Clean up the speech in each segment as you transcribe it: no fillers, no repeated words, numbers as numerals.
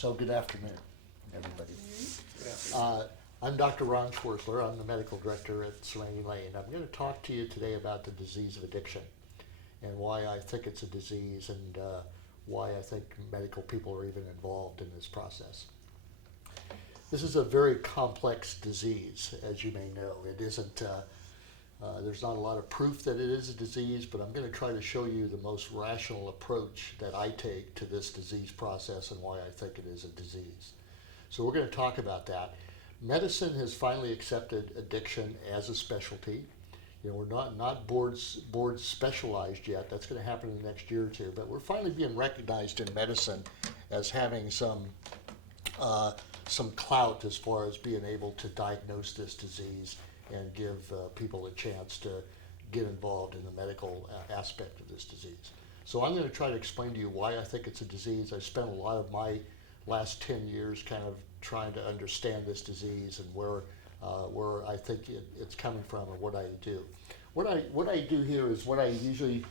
So good afternoon, everybody. I'm Dr. Ron Schwertler. I'm the medical director at Serenity Lane. I'm going to talk to you today about the disease of addiction and why I think it's a disease and why I think medical people are even involved in this process. This is a very complex disease, as you may know. It isn't, there's not a lot of proof that it is a disease, but I'm going to try to show you the most rational approach that I take to this disease process and why I think it is a disease. So we're going to talk about that. Medicine has finally accepted addiction as a specialty. You know, we're not board specialized yet. That's going to happen in the next year or two. But we're finally being recognized in medicine as having some clout as far as being able to diagnose this disease and give people a chance to get involved in the medical aspect of this disease. So I'm going to try to explain to you why I think it's a disease. I spent a lot of my last 10 years kind of trying to understand this disease and where I think it's coming from and what I do. What I do here is what I usually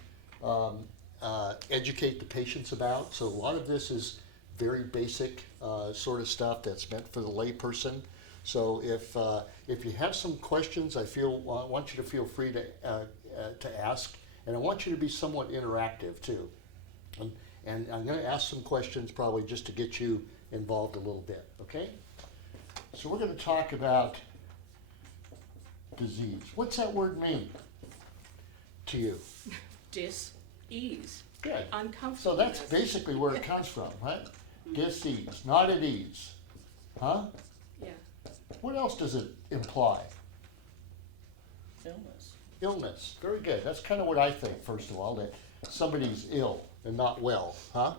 educate the patients about. So a lot of this is very basic sort of stuff that's meant for the layperson. So if you have some questions, I want you to feel free to ask, and I want you to be somewhat interactive too. And I'm going to ask some questions probably just to get you involved a little bit, okay? So we're going to talk about disease. What's that word mean to you? Dis-ease. Good. Uncomfortable. So that's basically where it comes from, right? Dis-ease, not at ease. Huh? Yeah. What else does it imply? Illness. Illness. Very good. That's kind of what I think, first of all, that somebody's ill and not well. Huh?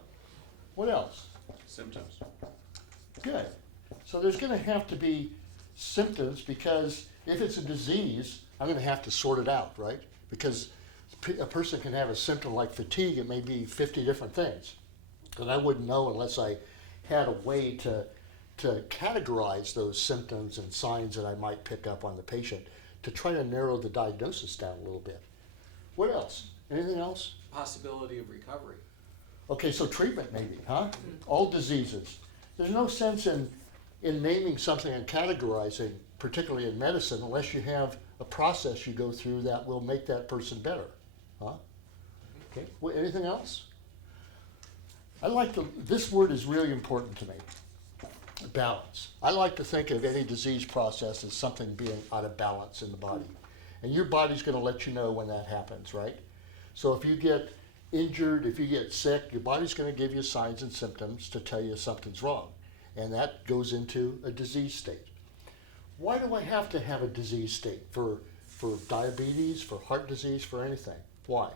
What else? Symptoms. Good. So there's going to have to be symptoms because if it's a disease, I'm going to have to sort it out, right? Because a person can have a symptom like fatigue, it may be 50 different things. And I wouldn't know unless I had a way to categorize those symptoms and signs that I might pick up on the patient to try to narrow the diagnosis down a little bit. What else? Anything else? Possibility of recovery. Okay, so treatment maybe, huh? All diseases. There's no sense in naming something and categorizing, particularly in medicine, unless you have a process you go through that will make that person better, huh? Okay, well, anything else? This word is really important to me, balance. I like to think of any disease process as something being out of balance in the body. And your body's gonna let you know when that happens, right? So if you get injured, if you get sick, your body's going to give you signs and symptoms to tell you something's wrong. And that goes into a disease state. Why do I have to have a disease state for diabetes, for heart disease, for anything? Why?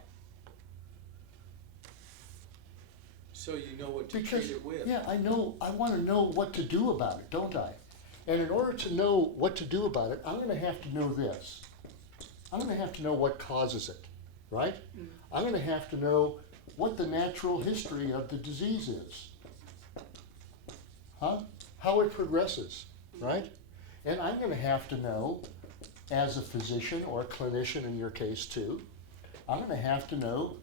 So you know what to Because, treat it with. yeah, I want to know what to do about it, don't I? And in order to know what to do about it, I'm going to have to know this. I'm going to have to know what causes it, right? I'm going to have to know what the natural history of the disease is. Huh? How it progresses, right? And I'm going to have to know, as a physician or a clinician in your case too, I'm going to have to know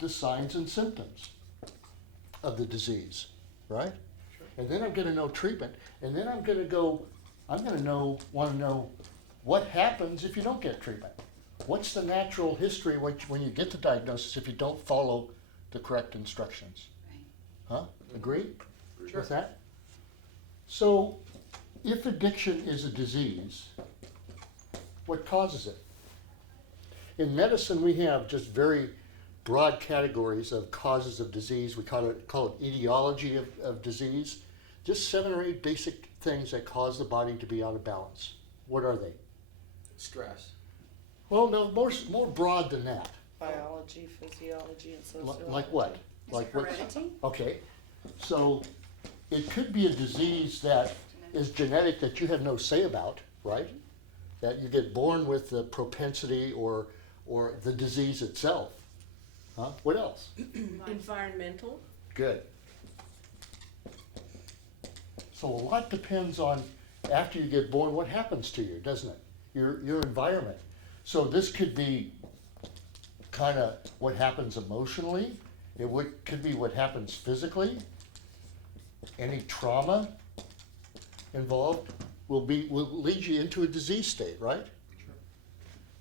the signs and symptoms of the disease, right? Sure. And then I'm going to know treatment, and then want to know what happens if you don't get treatment. What's the natural history when you get the diagnosis if you don't follow the correct instructions? Huh? Agree Sure. with that? So, if addiction is a disease, what causes it? In medicine, we have just very broad categories of causes of disease. We call it etiology of disease. Just 7 or 8 basic things that cause the body to be out of balance. What are they? Stress. Well, no, more broad than that. Biology, physiology, and sociology. Like what? Like what? Heredity? Okay, so it could be a disease that is genetic that you have no say about, right? That you get born with the propensity or the disease itself. Huh? What else? Environmental. Good. So a lot depends on after you get born what happens to you, doesn't it? Your environment. So this could be kind of what happens emotionally. Could be what happens physically. any trauma involved will lead you into a disease state, right? Sure.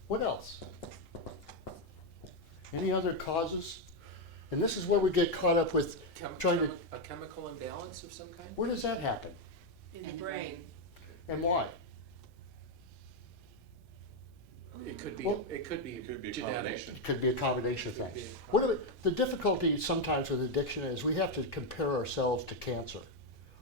What else? Any other causes? And this is where we get caught up with trying to, A chemical imbalance of some kind? where does that happen In the And brain. and why? It could be, Well- it could be It could be a genetic. combination. It could be a combination of Could things. be a What are the difficulty sometimes with addiction is we have to compare ourselves to cancer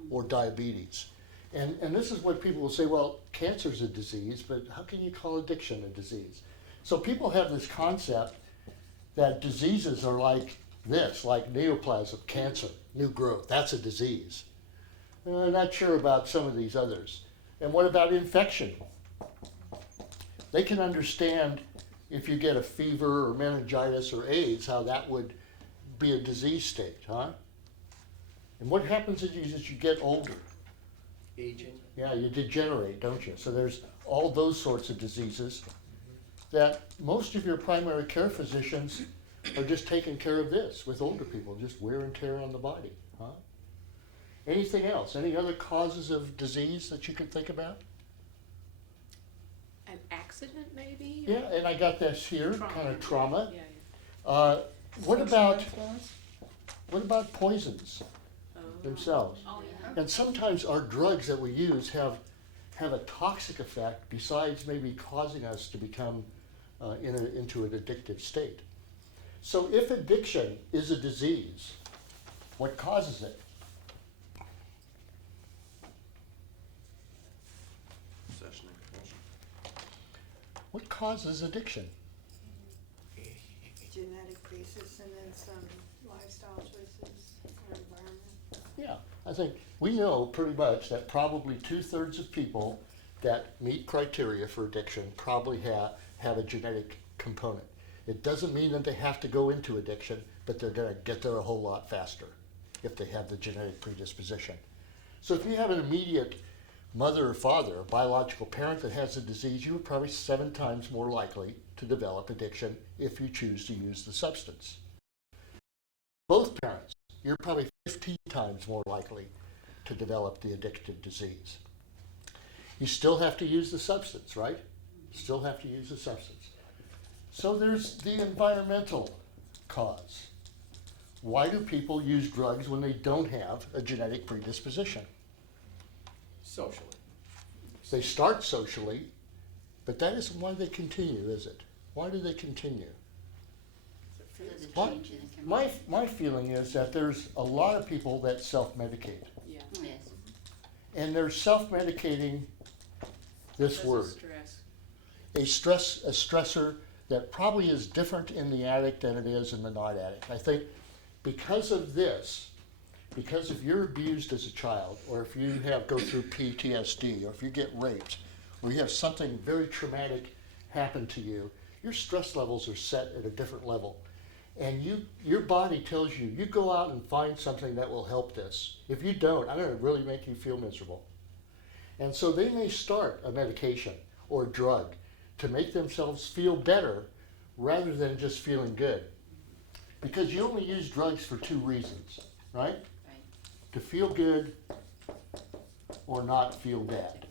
or diabetes. And this is what people will say, well, cancer's a disease, but how can you call addiction a disease? So people have this concept that diseases are like this, like neoplasm, cancer, new growth, that's a disease. I'm not sure about some of these others. And what about infection? They can understand if you get a fever or meningitis or AIDS, how that would be a disease state, huh? And what happens as you get older? Aging. Yeah, you degenerate, don't you? So there's all those sorts of diseases that most of your primary care physicians are just taking care of this with older people, just wear and tear on the body, huh? Anything else? Any other causes of disease that you can think about? An accident, maybe? Yeah, and I got this here, kind of trauma. Yeah, What Social about influence? poisons yeah. themselves? Oh, yeah. And sometimes our drugs that we use have a toxic effect besides maybe causing us to become into an addictive state. So if addiction is a disease, what causes it? Obsession and compulsion. What causes addiction? Genetic basis and then some lifestyle choices or environment. Yeah, I think we know pretty much that probably 2/3 of people that meet criteria for addiction probably have a genetic component. It doesn't mean that they have to go into addiction, but they're going to get there a whole lot faster if they have the genetic predisposition. So if you have an immediate mother or father, a biological parent that has a disease, you are probably 7 times more likely to develop addiction if you choose to use the substance. Both parents, you're probably 15 times more likely to develop the addictive disease. You still have to use the substance, right? Still have to use the substance. So there's the environmental cause. Why do people use drugs when they don't have a genetic predisposition? Socially. They start socially, but that isn't why they continue, is it? Why do they continue? So the What? change in the My feeling is that there's a lot of people that self-medicate, Yeah. Yes. and they're self-medicating this Because of word. stress. A stressor that probably is different in the addict than it is in the not addict. I think because of this, because if you're abused as a child, or if you go through PTSD, or if you get raped, or you have something very traumatic happen to you, your stress levels are set at a different level. And your body tells you, you go out and find something that will help this. If you don't, I'm going to really make you feel miserable. And so they may start a medication or a drug to make themselves feel better rather than just feeling good. Because you only use drugs for 2 reasons, right? Right. To feel good or not feel bad.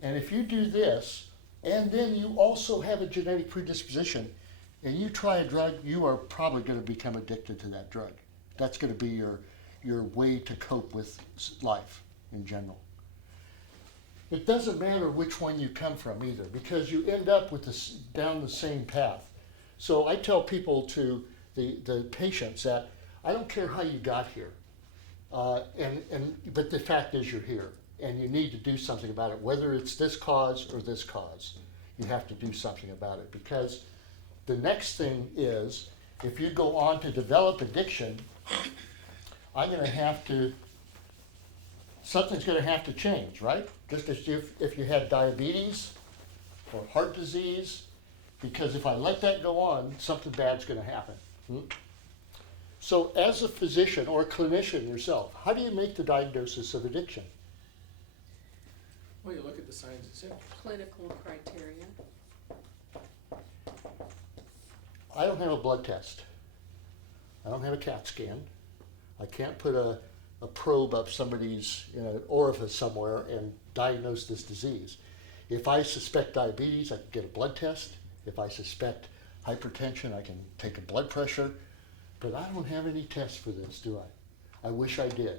And if you do this, and then you also have a genetic predisposition, and you try a drug, you are probably going to become addicted to that drug. That's going to be your way to cope with life in general. It doesn't matter which one you come from either, because you end up with down the same path. So I tell people the patients that I don't care how you got here, but the fact is you're here, and you need to do something about it, whether it's this cause or this cause. You have to do something about it, because the next thing is, if you go on to develop addiction, something's going to have to change, right? Just as if you had diabetes or heart disease, because if I let that go on, something bad's going to happen. So as a physician or a clinician yourself, how do you make the diagnosis of addiction? Well, you look at the signs and symptoms. Clinical criteria. I don't have a blood test. I don't have a CAT scan. I can't put a a probe up somebody's in an orifice somewhere and diagnose this disease. If I suspect diabetes, I can get a blood test. If I suspect hypertension, I can take a blood pressure. But I don't have any tests for this, do I? I wish I did.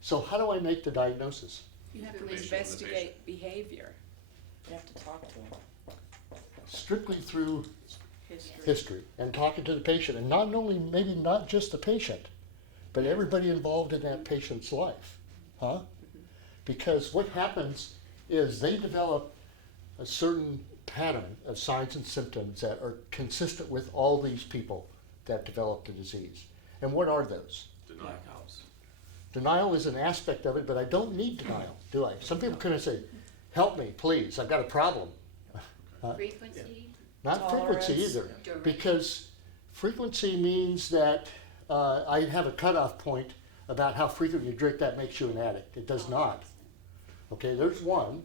So how do I make the diagnosis? You have to Information from the investigate behavior, You have to talk to them. Strictly through history. history and talking to the patient, and not only, maybe not just the patient, but everybody involved in that patient's life, huh? Because what happens is they develop a certain pattern of signs and symptoms that are consistent with all these people that develop the disease. And what are those? Denial. Blackouts. Denial is an aspect of it, but I don't need denial, do I? Some people kind of say, help me, please, I've got a problem. Frequency, Not frequency Tolerance. either, Duration. because frequency means that I have a cutoff point about how frequent you drink that makes you an addict. It does not. Okay, there's one.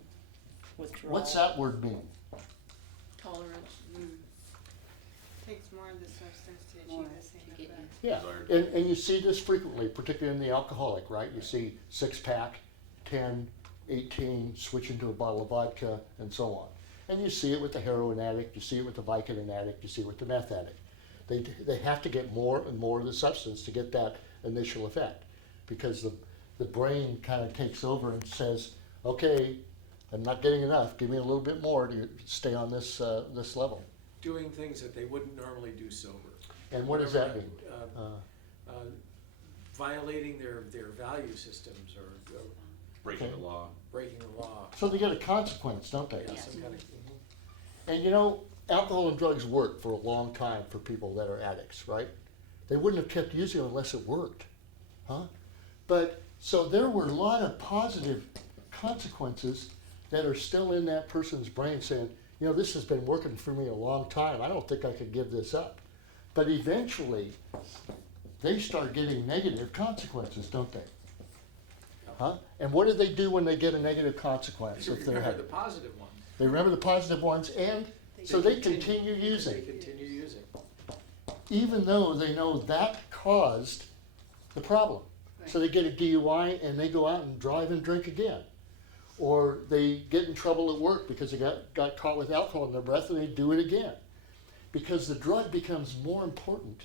withdrawal. What's that word mean? Tolerance. Takes more of the substance to More achieve the same to get effect. Yeah, Desired. and you see this frequently, particularly in the alcoholic, right? You see 6-pack, 10, 18, switching to a bottle of vodka, and so on. And you see it with the heroin addict, you see it with the Vicodin addict, you see it with the meth addict. They have to get more and more of the substance to get that initial effect, because the brain kind of takes over and says, okay, I'm not getting enough, give me a little bit more to stay on this level. Doing things that they wouldn't normally do sober. And what does that mean? Violating their value systems or Breaking Okay. the law. breaking the law. So they get a consequence, don't they? Yeah, Yes. some kind of, And you know, alcohol and drugs work for a long time for people that are addicts, right? They wouldn't have kept using it unless it worked, huh? But, so there were a lot of positive consequences that are still in that person's brain saying, you know, this has been working for me a long time, I don't think I could give this up. But eventually, they start getting negative consequences, don't they? Huh? And what do they do when they get a negative consequence? they If they're remember the having- positive ones. They remember the positive ones, and so they continue They using, continue using. even though they know that caused the problem. So they get a DUI and they go out and drive and drink again. Or they get in trouble at work because they got caught with alcohol in their breath and they do it again. Because the drug becomes more important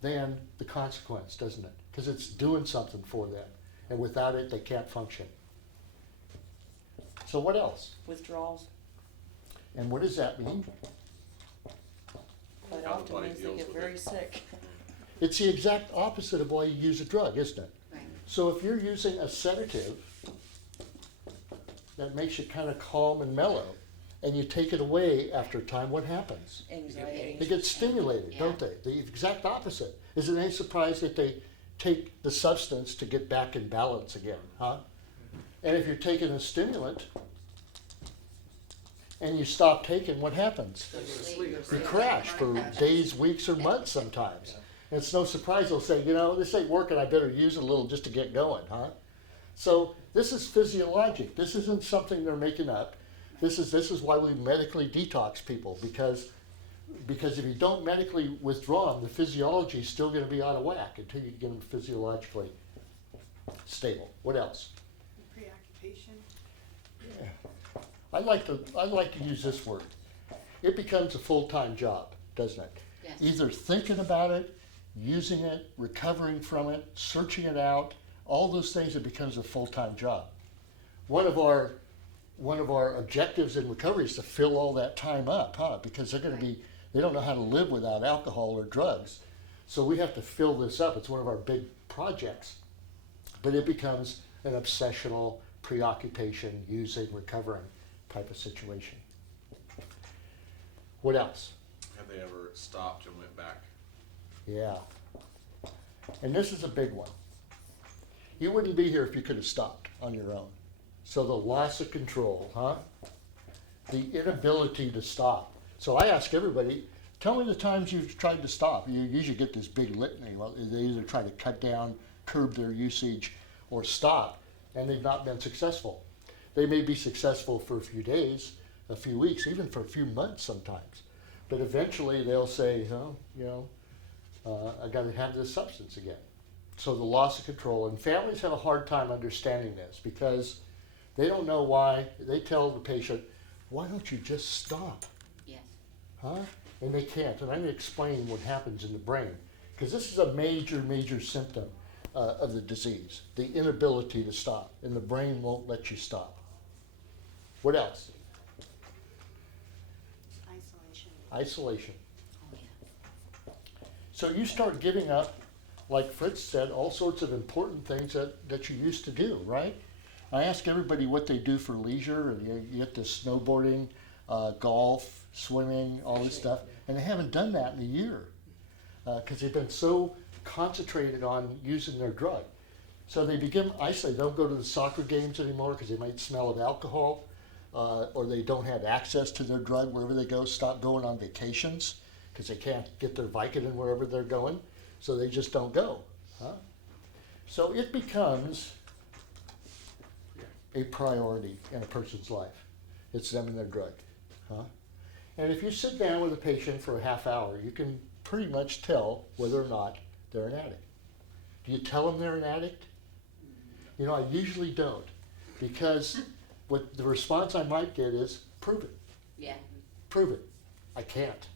than the consequence, doesn't it? Because it's doing something for them. And without it, they can't function. So what else? Withdrawals. And what does that mean? Quite How the often body means they deals get with very it. sick. It's the exact opposite of why you use a drug, isn't it? Right. So if you're using a sedative that makes you kind of calm and mellow, and you take it away after a time, what happens? Anxiety. They get stimulated, don't they? The exact opposite. Is it any surprise that they take the substance to get back in balance again, huh? And if you're taking a stimulant and you stop taking, what happens? They go to sleep. You crash for days, weeks, or months sometimes. And it's no surprise they'll say, you know, this ain't working, I better use it a little just to get going, huh? So this is physiologic. This isn't something they're making up. This is why we medically detox people, because if you don't medically withdraw them, the physiology is still going to be out of whack until you get them physiologically stable. What else? Preoccupation. I'd like to use this word. It becomes a full-time job, doesn't it? Yes. Either thinking about it, using it, recovering from it, searching it out, all those things, it becomes a full-time job. One of our objectives in recovery is to fill all that time up, huh? Because they don't know how to live without alcohol or drugs. So we have to fill this up. It's one of our big projects. But it becomes an obsessional preoccupation, using, recovering type of situation. What else? Have they ever stopped and went back? Yeah. And this is a big one. You wouldn't be here if you could have stopped on your own. So the loss of control, huh? The inability to stop. So I ask everybody, tell me the times you've tried to stop. You usually get this big litany. Well, they either try to cut down, curb their usage, or stop, and they've not been successful. They may be successful for a few days, a few weeks, even for a few months sometimes. But eventually they'll say, oh, you know, I got to have this substance again. So the loss of control, and families have a hard time understanding this because they don't know why. They tell the patient, why don't you just stop? Yes. Huh? And they can't. And I'm going to explain what happens in the brain because this is a major, major symptom of the disease, the inability to stop, and the brain won't let you stop. What else? Isolation. Isolation. Oh, yeah. So you start giving up, like Fritz said, all sorts of important things that you used to do, right? I ask everybody what they do for leisure, and you get to snowboarding, golf, swimming, all this stuff, and they haven't done that in a year because they've been so concentrated on using their drug. So they begin isolated. They don't go to the soccer games anymore because they might smell of alcohol, or they don't have access to their drug wherever they go. Stop going on vacations because they can't get their Vicodin wherever they're going, so they just don't go. Huh? So it becomes a priority in a person's life. It's them and their drug. Huh? And if you sit down with a patient for a half hour, you can pretty much tell whether or not they're an addict. Do you tell them they're an addict? You know, I usually don't, because what the response I might get is, prove it, Yeah. prove it. I can't.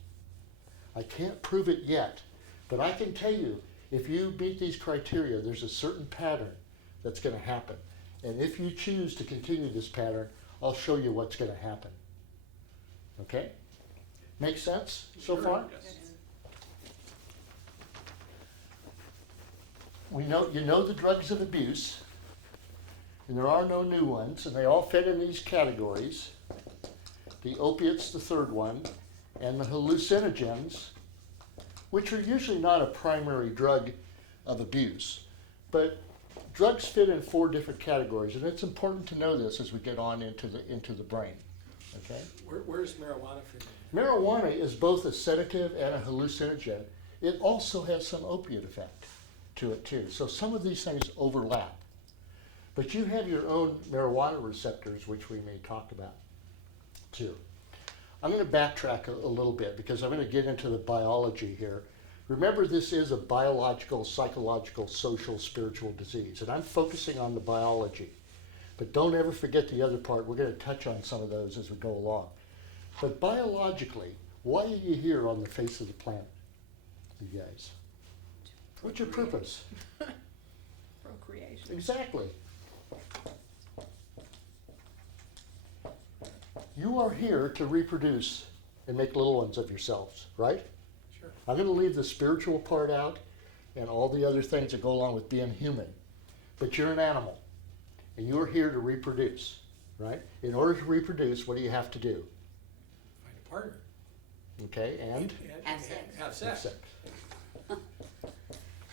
I can't prove it yet, but I can tell you, if you meet these criteria, there's a certain pattern that's going to happen. And if you choose to continue this pattern, I'll show you what's going to happen. Okay? Make sense so far? Yes. We know, you know the drugs of abuse, and there are no new ones, and they all fit in these categories. The opiates, the third one, and the hallucinogens, which are usually not a primary drug of abuse. But drugs fit in 4 different categories, and it's important to know this as we get on into the brain. Okay? Where's marijuana fit in? Marijuana is both a sedative and a hallucinogen. It also has some opiate effect to it too. So some of these things overlap. But you have your own marijuana receptors, which we may talk about too. I'm going to backtrack a little bit because I'm going to get into the biology here. Remember, this is a biological, psychological, social, spiritual disease, and I'm focusing on the biology. But don't ever forget the other part. We're going to touch on some of those as we go along. But biologically, why are you here on the face of the planet, you guys? What's your purpose? Procreation. Exactly. You are here to reproduce and make little ones of yourselves, right? Sure. I'm going to leave the spiritual part out and all the other things that go along with being human. But you're an animal, and you're here to reproduce, right? In order to reproduce, what do you have to do? Find a partner. Okay, and? Have sex. Have Have sex. sex.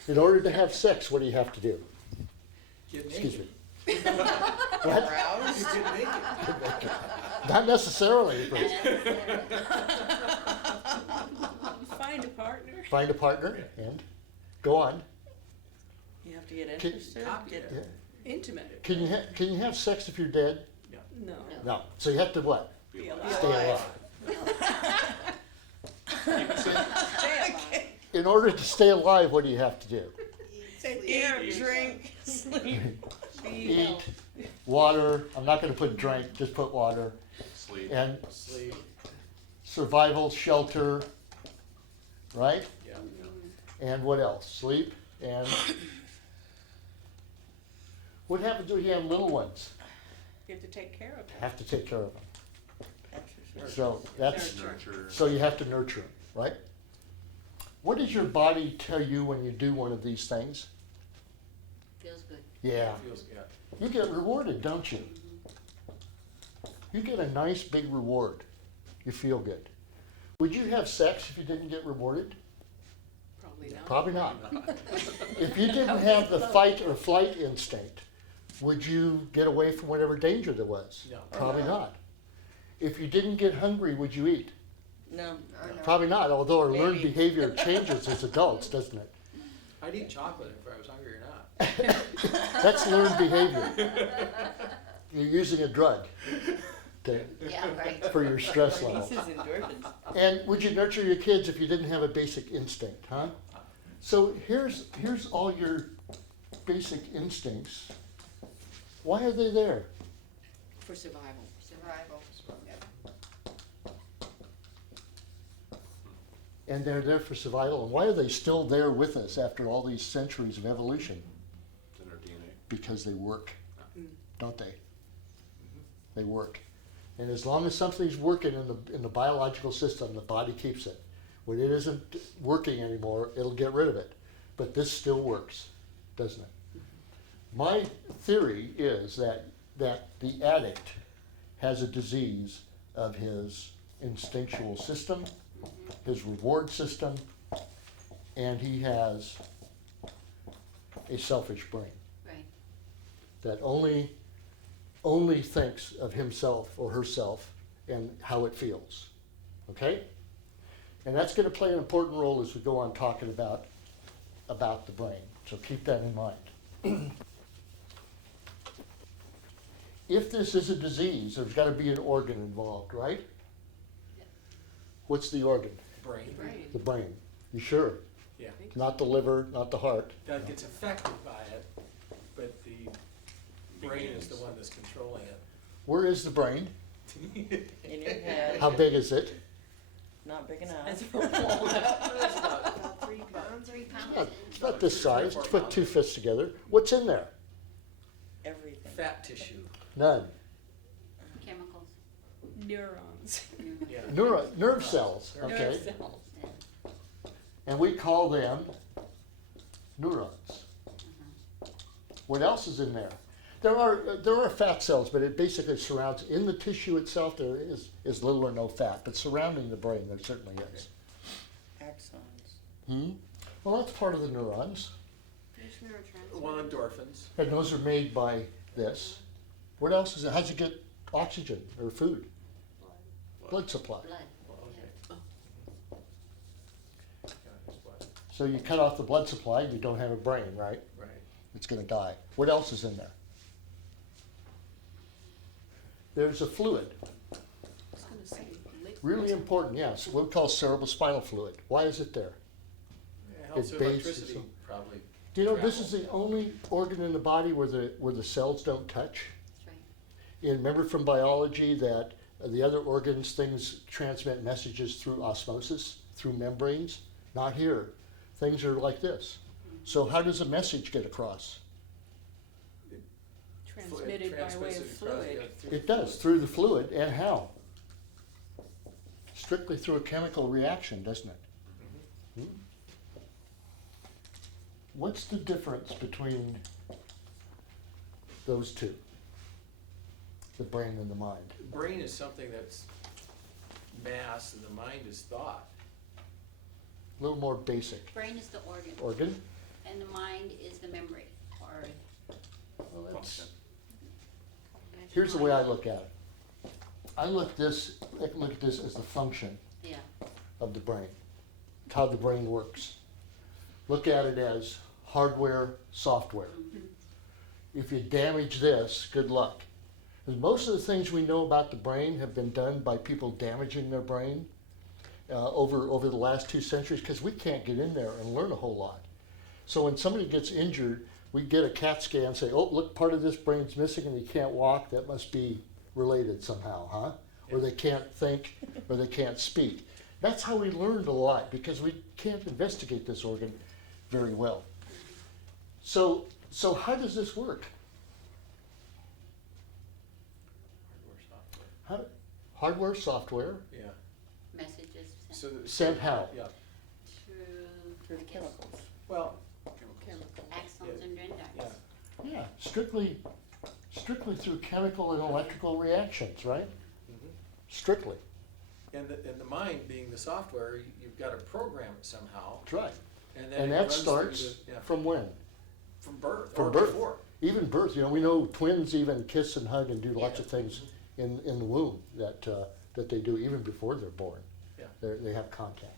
In order to have sex, what do you have to do? Get Excuse naked. me. What? You get naked. Not necessarily. But Find a partner. find a partner and go on. You have to get Can- interested. Copy Get, that. Intimate. Can you have sex if you're dead? No. No. So you have to what? Be Be alive. alive. Stay alive. Stay alive. In order to stay alive, what do you have to do? Eat, drink, sleep, be Eat, water. I'm not going to put drink, just put water. Sleep. And Sleep. survival, shelter, right? Yeah. And what else? Sleep. And what happens when you have little ones? You have to take care of them. Have to take care of them. exercise. So that's Nurture. so you have to nurture them, right? What does your body tell you when you do one of these things? Feels good. Yeah, Feels, yeah. you get rewarded, don't you? You get a nice big reward. You feel good. Would you have sex if you didn't get rewarded? Probably not. Probably not. If you didn't have the fight or flight instinct, would you get away from whatever danger there was? No. Probably not. If you didn't get hungry, would you eat? No. Probably not, although our learned Maybe. behavior changes as adults, doesn't it? I'd eat chocolate if I was hungry or not. That's learned behavior. You're using a drug Yeah, right. for your stress level. Releases endorphins. And would you nurture your kids if you didn't have a basic instinct, huh? So here's all your basic instincts, why are they there? For survival. Survival. And they're there for survival, and why are they still there with us after all these centuries of evolution? It's in our DNA. Because they work, don't they? Mm-hmm. They work. And as long as something's working in the biological system, the body keeps it. When it isn't working anymore, it'll get rid of it. But this still works, doesn't it? My theory is that the addict has a disease of his instinctual system, his reward system, and he has a selfish brain Right. that only thinks of himself or herself and how it feels. Okay? And that's going to play an important role as we go on talking about the brain. So keep that in mind. If this is a disease, there's got to be an organ involved, right? What's the organ? Brain, Right. The brain. You sure? yeah, Not the liver, not the heart. that gets affected by it, but the brain is the one that's controlling it. Where is the brain? In your head, How big is it? not big enough. As for a walnut. It's about About 3 pounds. 3 pounds. Yeah, it's about this size. Let's put two fists together. What's in there? Everything. fat tissue, None. Chemicals. Neurons. yeah. Nerve cells, okay? Nerve cells. Yeah. And we call them neurons. What else is in there? There are fat cells, but it basically surrounds, in the tissue itself there is little or no fat, but surrounding the brain there certainly is. Axons. Well, that's part of the neurons, Which neurotransmitter? Well, endorphins, and those are made by this. What else is it? How'd you get oxygen or food? Blood supply. Blood. well, okay. Yeah, it's blood, So you cut off the blood supply, you don't have a brain, right? right. It's going to die. What else is in there? There's a fluid. I was gonna say liquid. Really important, yes. What we call cerebrospinal fluid. Why is it there? It helps It with bathes electricity, the- probably. Do you know this is Travel. the only organ in the body where the cells don't touch? That's right. And remember from biology that the other organs, things transmit messages through osmosis, through membranes? Not here. Things are like this. So how does a message get across? Transmitted by way of fluid. It does, through the fluid, and how? Strictly through a chemical reaction, doesn't it? Hmm? What's the difference between those two? The brain and the mind. Brain is something that's mass, and the mind is thought. A little more basic. Brain is the organ, Organ? and the mind is the memory, or Well, that's- Function. here's the way I look at it. I look at this as the function yeah. of the brain. It's how the brain works. Look at it as hardware, software. If you damage this, good luck. 'Cause most of the things we know about the brain have been done by people damaging their brain over the last 2 centuries, because we can't get in there and learn a whole lot. So when somebody gets injured, we get a CAT scan and say, oh, look, part of this brain's missing and he can't walk. That must be related somehow, huh? Or they can't think, or they can't speak. That's how we learned a lot, because we can't investigate this organ very well. So how does this work? Hardware, software, Hardware, software, yeah. Messages So the- sent how? Yeah, through Through the chemicals. well, Chemical. axons and dendrites. yeah. Yeah, strictly through chemical and electrical reactions, right? Mhm. Strictly. And the mind being the software, you've got to program it somehow, That's right. and then And it that runs through starts the- yeah, from when? from birth From or birth. before. Even birth. You know, we know twins even kiss and hug and do lots Yeah. of things in the womb that they do even before they're born. Yeah. They have contact.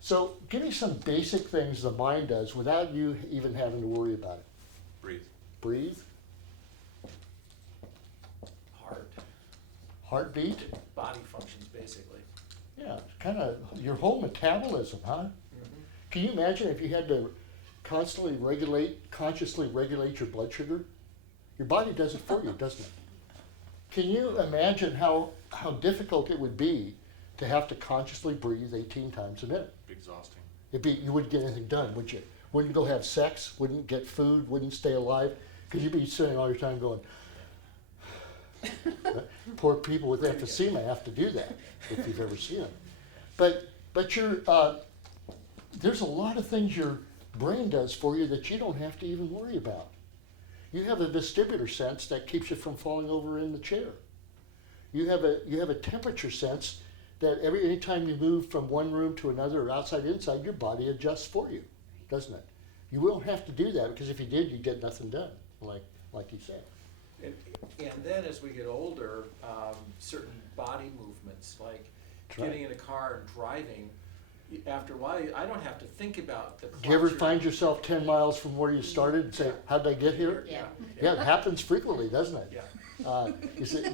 So give me some basic things the mind does without you even having to worry about it. Breathe. Breathe, Heart, heartbeat. body functions basically. Yeah, kind of your whole metabolism, huh? Mhm. Can you imagine if you had to consciously regulate your blood sugar? Your body does it for you, doesn't it? Can you imagine how difficult it would be to have to consciously breathe 18 times a minute? Exhausting. You wouldn't get anything done, would you? Wouldn't go have sex, wouldn't get food, wouldn't stay alive, because you'd be sitting all your time going, poor people with emphysema have to do that, if you've ever seen them. But there's a lot of things your brain does for you that you don't have to even worry about. You have a vestibular sense that keeps you from falling over in the chair. You have a temperature sense that any time you move from one room to another or outside inside, your body adjusts for you, doesn't it? You won't have to do that, because if you did, you'd get nothing done, like you said. And then as we get older, certain body movements, like That's right. getting in a car and driving, after a while, I don't have to think about the clutch. Do you ever or- find yourself 10 miles from where you started and say, how'd I get here? Yeah. Yeah, it happens frequently, doesn't it? Yeah.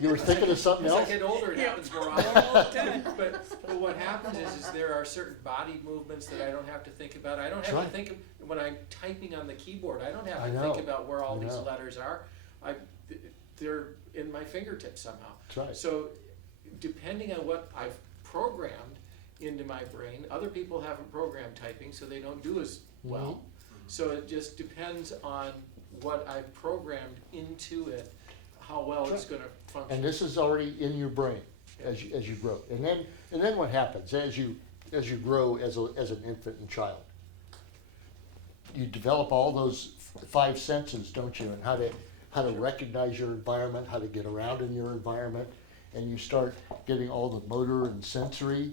You were thinking of something As I else? get older, it happens more often. But what happens is there are certain body movements that I don't have to think about. I don't That's have to right. think of, when I'm typing on the keyboard, I don't have I to know. think about where all I these know. letters are. They're in my fingertips somehow. That's right. So depending on what I've programmed into my brain, other people haven't programmed typing, so they don't do as well. Mm-hmm. So it just depends on what I've programmed into it, how well That's it's gonna function. And this is already in your brain as you grow. And then what happens as you grow as an infant and child? You develop all those 5 senses, don't you? And how to recognize your environment, how to get around in your environment, and you start getting all the motor and sensory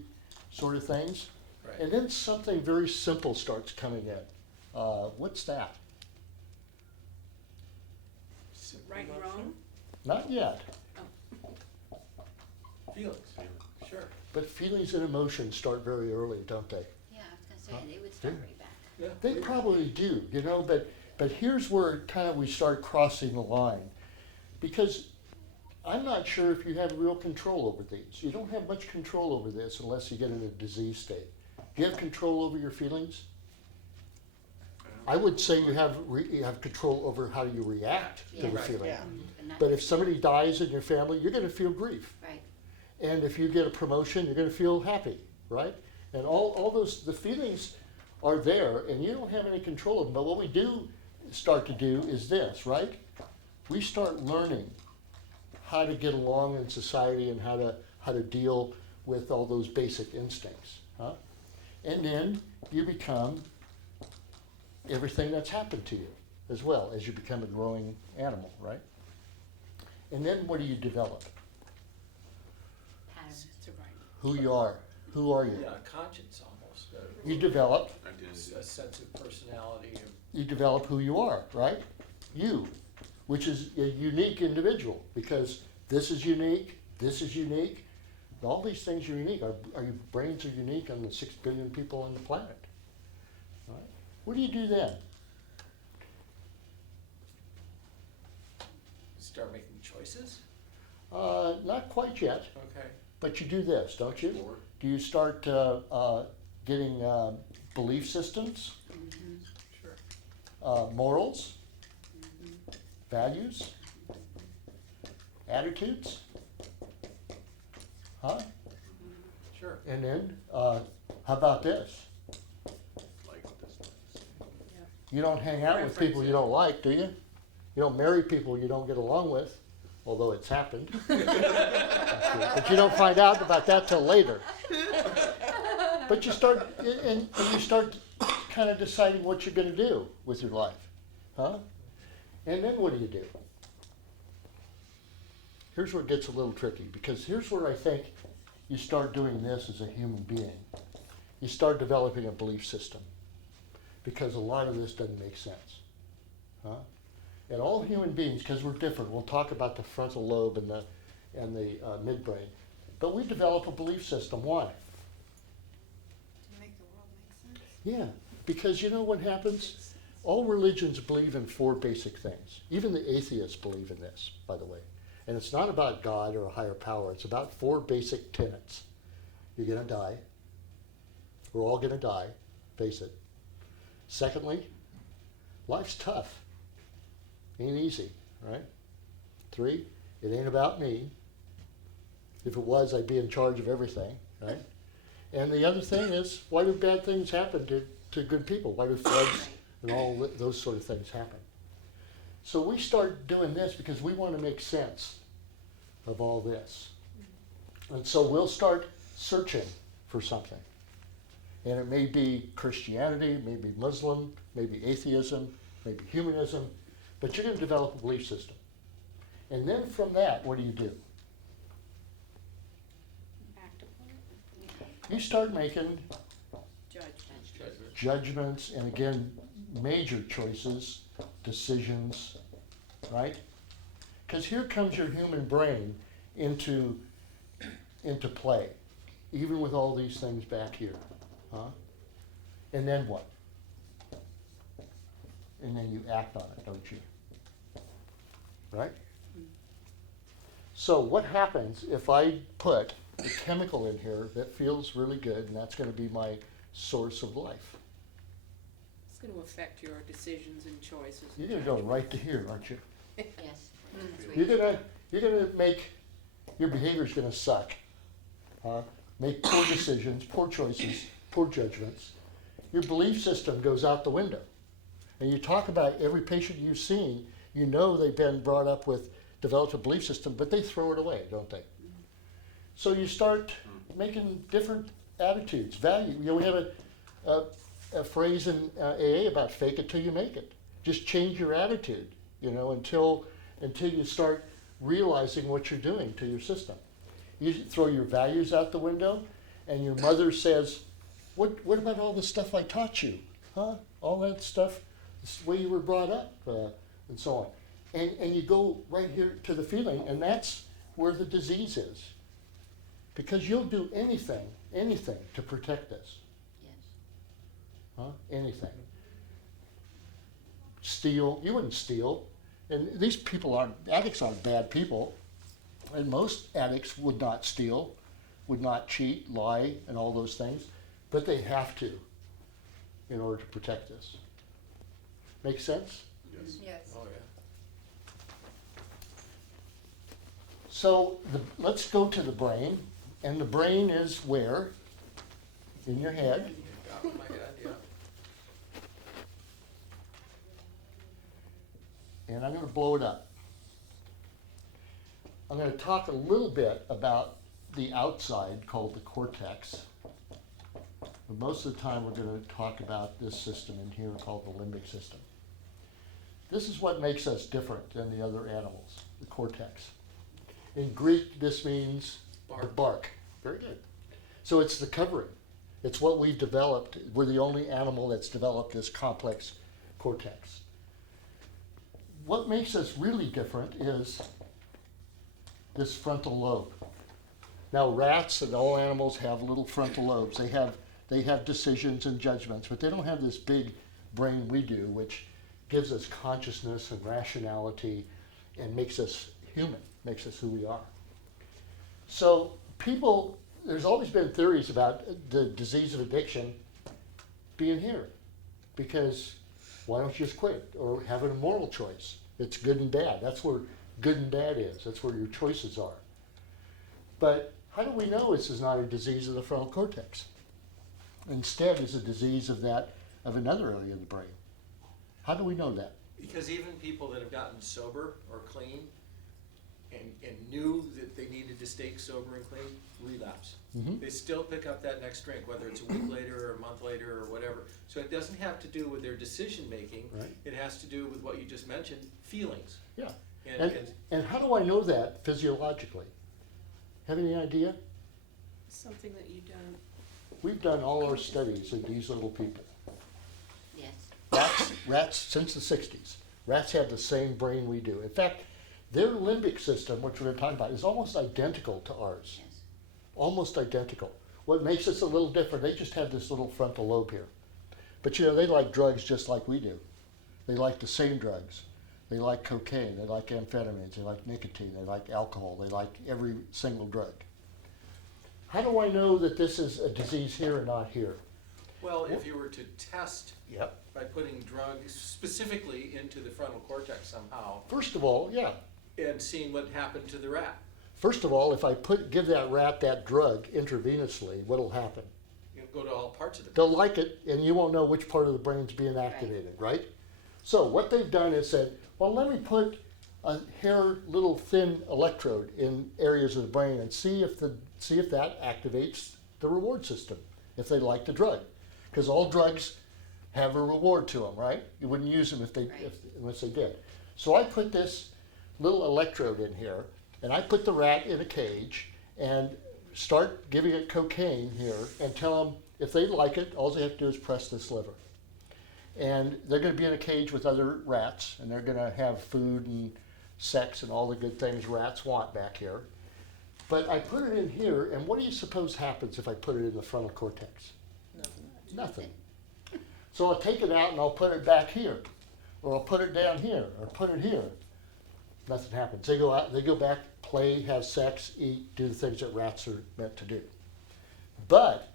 sort of things. Right. And then something very simple starts coming in. What's that? Simple Right and emotion. wrong? Not yet, Feelings, sure. but feelings and emotions start very early, don't they? Yeah, I was gonna say, they would start Yeah. way back. Yeah. They probably do, but here's where kind of we start crossing the line. Because I'm not sure if you have real control over these. You don't have much control over this unless you get in a disease state. Do you have control over your feelings? I would say you have control over how you react to the Yeah. Right, feeling. yeah. But if somebody dies in your family, you're gonna feel grief. Right, And if you get a promotion, you're gonna feel happy, right? And all those, the feelings are there, and you don't have any control of them. But what we do start to do is this, right? We start learning how to get along in society and how to deal with all those basic instincts, huh? And then you become everything that's happened to you as well as you become a growing animal, right? And then what do you develop? patterns. Survivor. Who you are. Who are you? Yeah, conscience almost, You develop Identity. a sense of personality. who you are, right? You, which is a unique individual, because this is unique, all these things are unique. Our brains are unique on the 6 billion people on the planet. Right? What do you do then? Start making choices, Not quite yet, okay? but you do this, don't you? Bored. Do you start getting belief systems, Sure. morals, values, attitudes? Huh? Sure. And then, how about this? Like this. You don't hang out with people you don't like, do you? You don't marry people you don't get along with, although it's happened. But you don't find out about that till later. But you start, and you start kind of deciding what you're gonna do with your life, huh? And then what do? Here's where it gets a little tricky, because here's where I think you start doing this as a human being. You start developing a belief system, because a lot of this doesn't make sense, huh? And all human beings, because we're different, we'll talk about the frontal lobe and the midbrain, but we develop a belief system. Why? To make the world make sense. Yeah, because you know what happens? All religions believe in 4 basic things. Even the atheists believe in this, by the way. And it's not about God or a higher power. It's about 4 basic tenets. You're going to die. We're all going to die. Face it. Secondly, life's tough. Ain't easy, right? 3, it ain't about me. If it was, I'd be in charge of everything, right? And the other thing is, why do bad things happen to good people? Why do floods and all those sort of things happen? So we start doing this because we want to make sense of all this. And so we'll start searching for something. And it may be Christianity, maybe Muslim, maybe atheism, maybe humanism, but you're going to develop a belief system. And then from that, what do? Act upon it. You start making Judgment. judgments and, again, major choices, decisions, right? Because here comes your human brain into play, even with all these things back here, huh? And then what? And then you act on it, don't you? Right? So what happens if I put a chemical in here that feels really good, and that's going to be my source of life? It's gonna affect your decisions and choices. You're going to go right to here, aren't you? Yes. That's what You're gonna make, your behavior's gonna suck. Make poor decisions, poor choices, poor judgments. Your belief system goes out the window. And you talk about every patient you've seen, you know they've been brought up with, developed a belief system, but they throw it away, don't they? So you start making different attitudes, value. You know, we have a phrase in AA about fake it till you make it. Just change your attitude, you know, until you start realizing what you're doing to your system. You throw your values out the window, and your mother says, what about all the stuff I taught you? Huh? All that stuff, this way you were brought up, and so on. And you go right here to the feeling, and that's where the disease is. Because you'll do anything to protect this. Yes. Huh? Anything. Steal, you wouldn't steal. And these people addicts aren't bad people. And most addicts would not steal, would not cheat, lie, and all those things. But they have to in order to protect this. Make sense? Yes. Yes. Oh, yeah. So let's go to the brain. And the brain is where? In your head. Oh my God, yeah. And I'm going to blow it up. I'm going to talk a little bit about the outside called the cortex. But most of the time we're going to talk about this system in here called the limbic system. This is what makes us different than the other animals, the cortex. In Greek, this means the bark. Very good. So it's the covering. It's what we've developed. We're the only animal that's developed this complex cortex. What makes us really different is this frontal lobe. Now, rats and all animals have little frontal lobes. They have decisions and judgments, but they don't have this big brain we do, which gives us consciousness and rationality and makes us human, makes us who we are. So there's always been theories about the disease of addiction being here, because why don't you just quit or have a moral choice? It's good and bad. That's where good and bad is. That's where your choices are. But how do we know this is not a disease of the frontal cortex? Instead, it's a disease of another area of the brain. How do we know that? Because even people that have gotten sober or clean and knew that they needed to stay sober and clean, relapse. Mhm. They still pick up that next drink, whether it's a week later or a month later or whatever. So it doesn't have to do with their decision making. Right. It has to do with what you just mentioned, feelings. Yeah. And And how do I know that physiologically? Have any idea? Something that you don't. We've done all our studies of these little people. Yes. Rats since the 60s. Rats have the same brain we do. In fact, their limbic system, which we're going to talk about, is almost identical to ours. Yes. Almost identical. What makes us a little different, they just have this little frontal lobe here. But you know, they like drugs just like we do. They like the same drugs. They like cocaine, they like amphetamines, they like nicotine, they like alcohol, they like every single drug. How do I know that this is a disease here and not here? Well, if you were to test Yep. by putting drugs specifically into the frontal cortex somehow First of all, yeah. and seeing what happened to the rat, First of all, if I give that rat that drug intravenously, what'll happen? you'll go to all parts of the They'll like it, and you won't know which part of the brain's being activated, right? So what they've done is said, well, let me put a hair, little thin electrode in areas of the brain and see if that activates the reward system, if they like the drug, because all drugs have a reward to them, right? You wouldn't use them unless they did. So I put this little electrode in here, and I put the rat in a cage and start giving it cocaine here and tell them if they like it, all they have to do is press this lever. And they're going to be in a cage with other rats, and they're going to have food and sex and all the good things rats want back here. But I put it in here, and what do you suppose happens if I put it in the frontal cortex? Nothing. So I'll take it out and I'll put it back here, or I'll put it down here, or put it here. Nothing happens. They go out, they go back, play, have sex, eat, do the things that rats are meant to do. But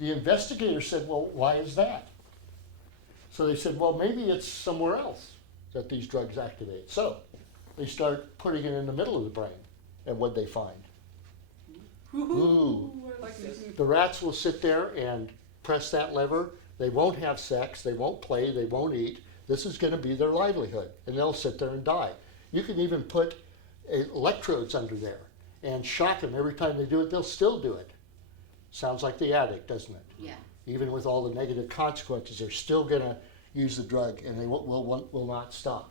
the investigator said, well, why is that? So they said, well, maybe it's somewhere else that these drugs activate. So they start putting it in the middle of the brain. And what'd they find? Ooh. I like this. The rats will sit there and press that lever. They won't have sex. They won't play. They won't eat. This is going to be their livelihood. And they'll sit there and die. You can even put electrodes under there and shock them. Every time they do it, they'll still do it. Sounds like the addict, doesn't it? Yeah. Even with all the negative consequences, they're still going to use the drug, and they will not stop.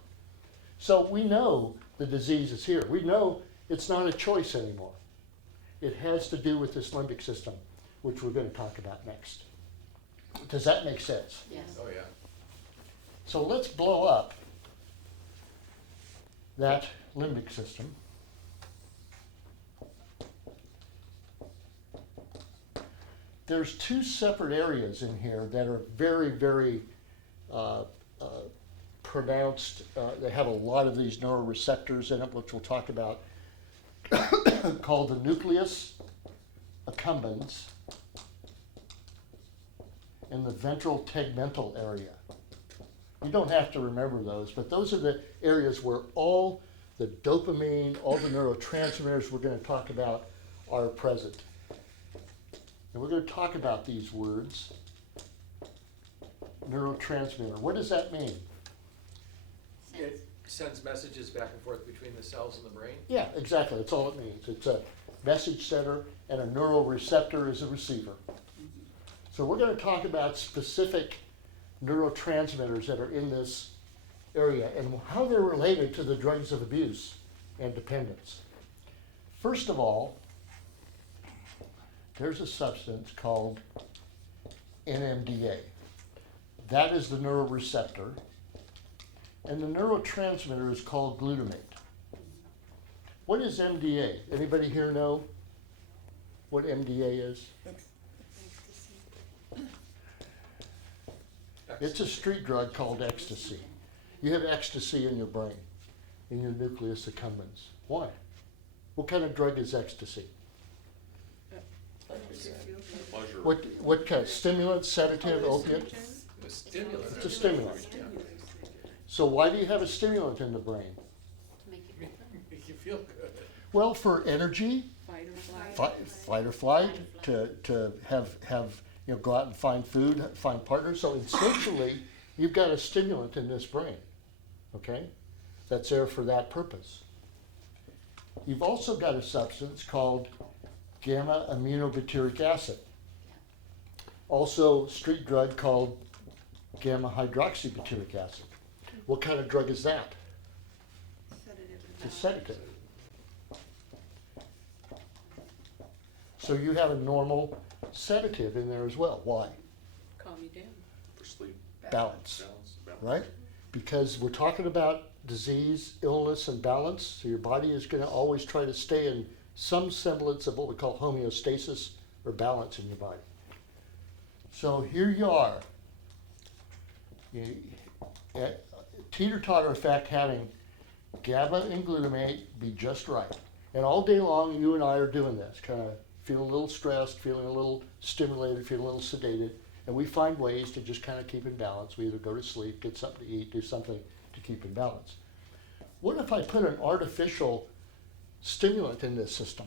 So we know the disease is here. We know it's not a choice anymore. It has to do with this limbic system, which we're going to talk about next. Does that make sense? Yes. Oh, yeah. So let's blow up that limbic system. There's two separate areas in here that are very, very pronounced. They have a lot of these neuroreceptors in it, which we'll talk about, called the nucleus accumbens and the ventral tegmental area. You don't have to remember those, but those are the areas where all the dopamine, all the neurotransmitters we're going to talk about are present. And we're going to talk about these words. Neurotransmitter. What does that mean? It sends messages back and forth between the cells in the brain. Yeah, exactly. That's all it means. It's a message sender, and a neuroreceptor is a receiver. So we're going to talk about specific neurotransmitters that are in this area and how they're related to the drugs of abuse and dependence. First of all, there's a substance called NMDA. That is the neuroreceptor, and the neurotransmitter is called glutamate. What is MDA? Anybody here know what MDA is? It's a street drug called ecstasy. You have ecstasy in your brain, in your nucleus accumbens. Why? What kind of drug is ecstasy? Pleasure. What kind? Stimulant, sedative, opiate? The stimulant. It's a stimulant. So why do you have a stimulant in the brain? To make you feel good. Make you feel good. Well, for energy, Fight or flight. fight or flight, to have go out and find food, find partners. So instinctually, you've got a stimulant in this brain, okay? That's there for that purpose. You've also got a substance called gamma aminobutyric acid. Also, street drug called gamma hydroxybutyric acid. What kind of drug is that? It's a sedative. So you have a normal sedative in there as well. Why? Calm you down. For sleep. Balance, Balance. right? Because we're talking about disease, illness, and balance. So your body is going to always try to stay in some semblance of what we call homeostasis or balance in your body. So here you are. Teeter-totter effect, having GABA and glutamate be just right. And all day long, you and I are doing this, kind of feeling a little stressed, feeling a little stimulated, feeling a little sedated. And we find ways to just kind of keep in balance. We either go to sleep, get something to eat, do something to keep in balance. What if I put an artificial stimulant in this system?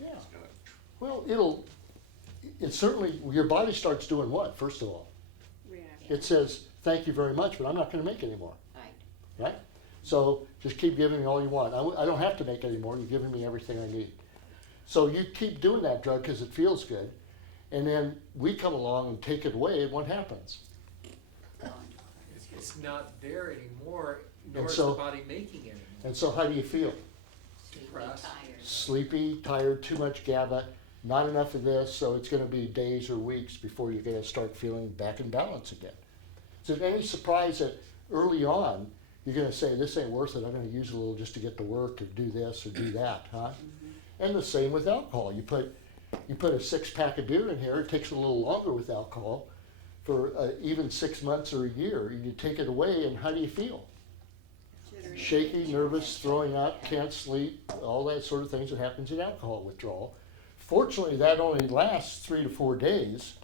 Yeah. It's gonna Well, it certainly, your body starts doing what, first of all? React. It says, thank you very much, but I'm not gonna make any more, Right. right? So just keep giving me all you want. I don't have to make any more, you're giving me everything I need. So you keep doing that drug because it feels good, and then we come along and take it away, and what happens? Gone. It's not there anymore, nor And is so- the body making it anymore. And so how do you feel? Depressed. Tired. Sleepy, tired, too much GABA, not enough of this, so it's gonna be days or weeks before you're gonna start feeling back in balance again. Is it any surprise that early on, you're gonna say, this ain't worth it, I'm gonna use a little just to get to work or do this or do that, huh? And the same with alcohol. You put a 6-pack of beer in here, it takes a little longer with alcohol, for even 6 months or a year. You take it away, and how do you feel? Jittery. Shaky, nervous, throwing up, can't sleep, all that sort of things that happens in alcohol withdrawal. Fortunately, that only lasts 3 to 4 days.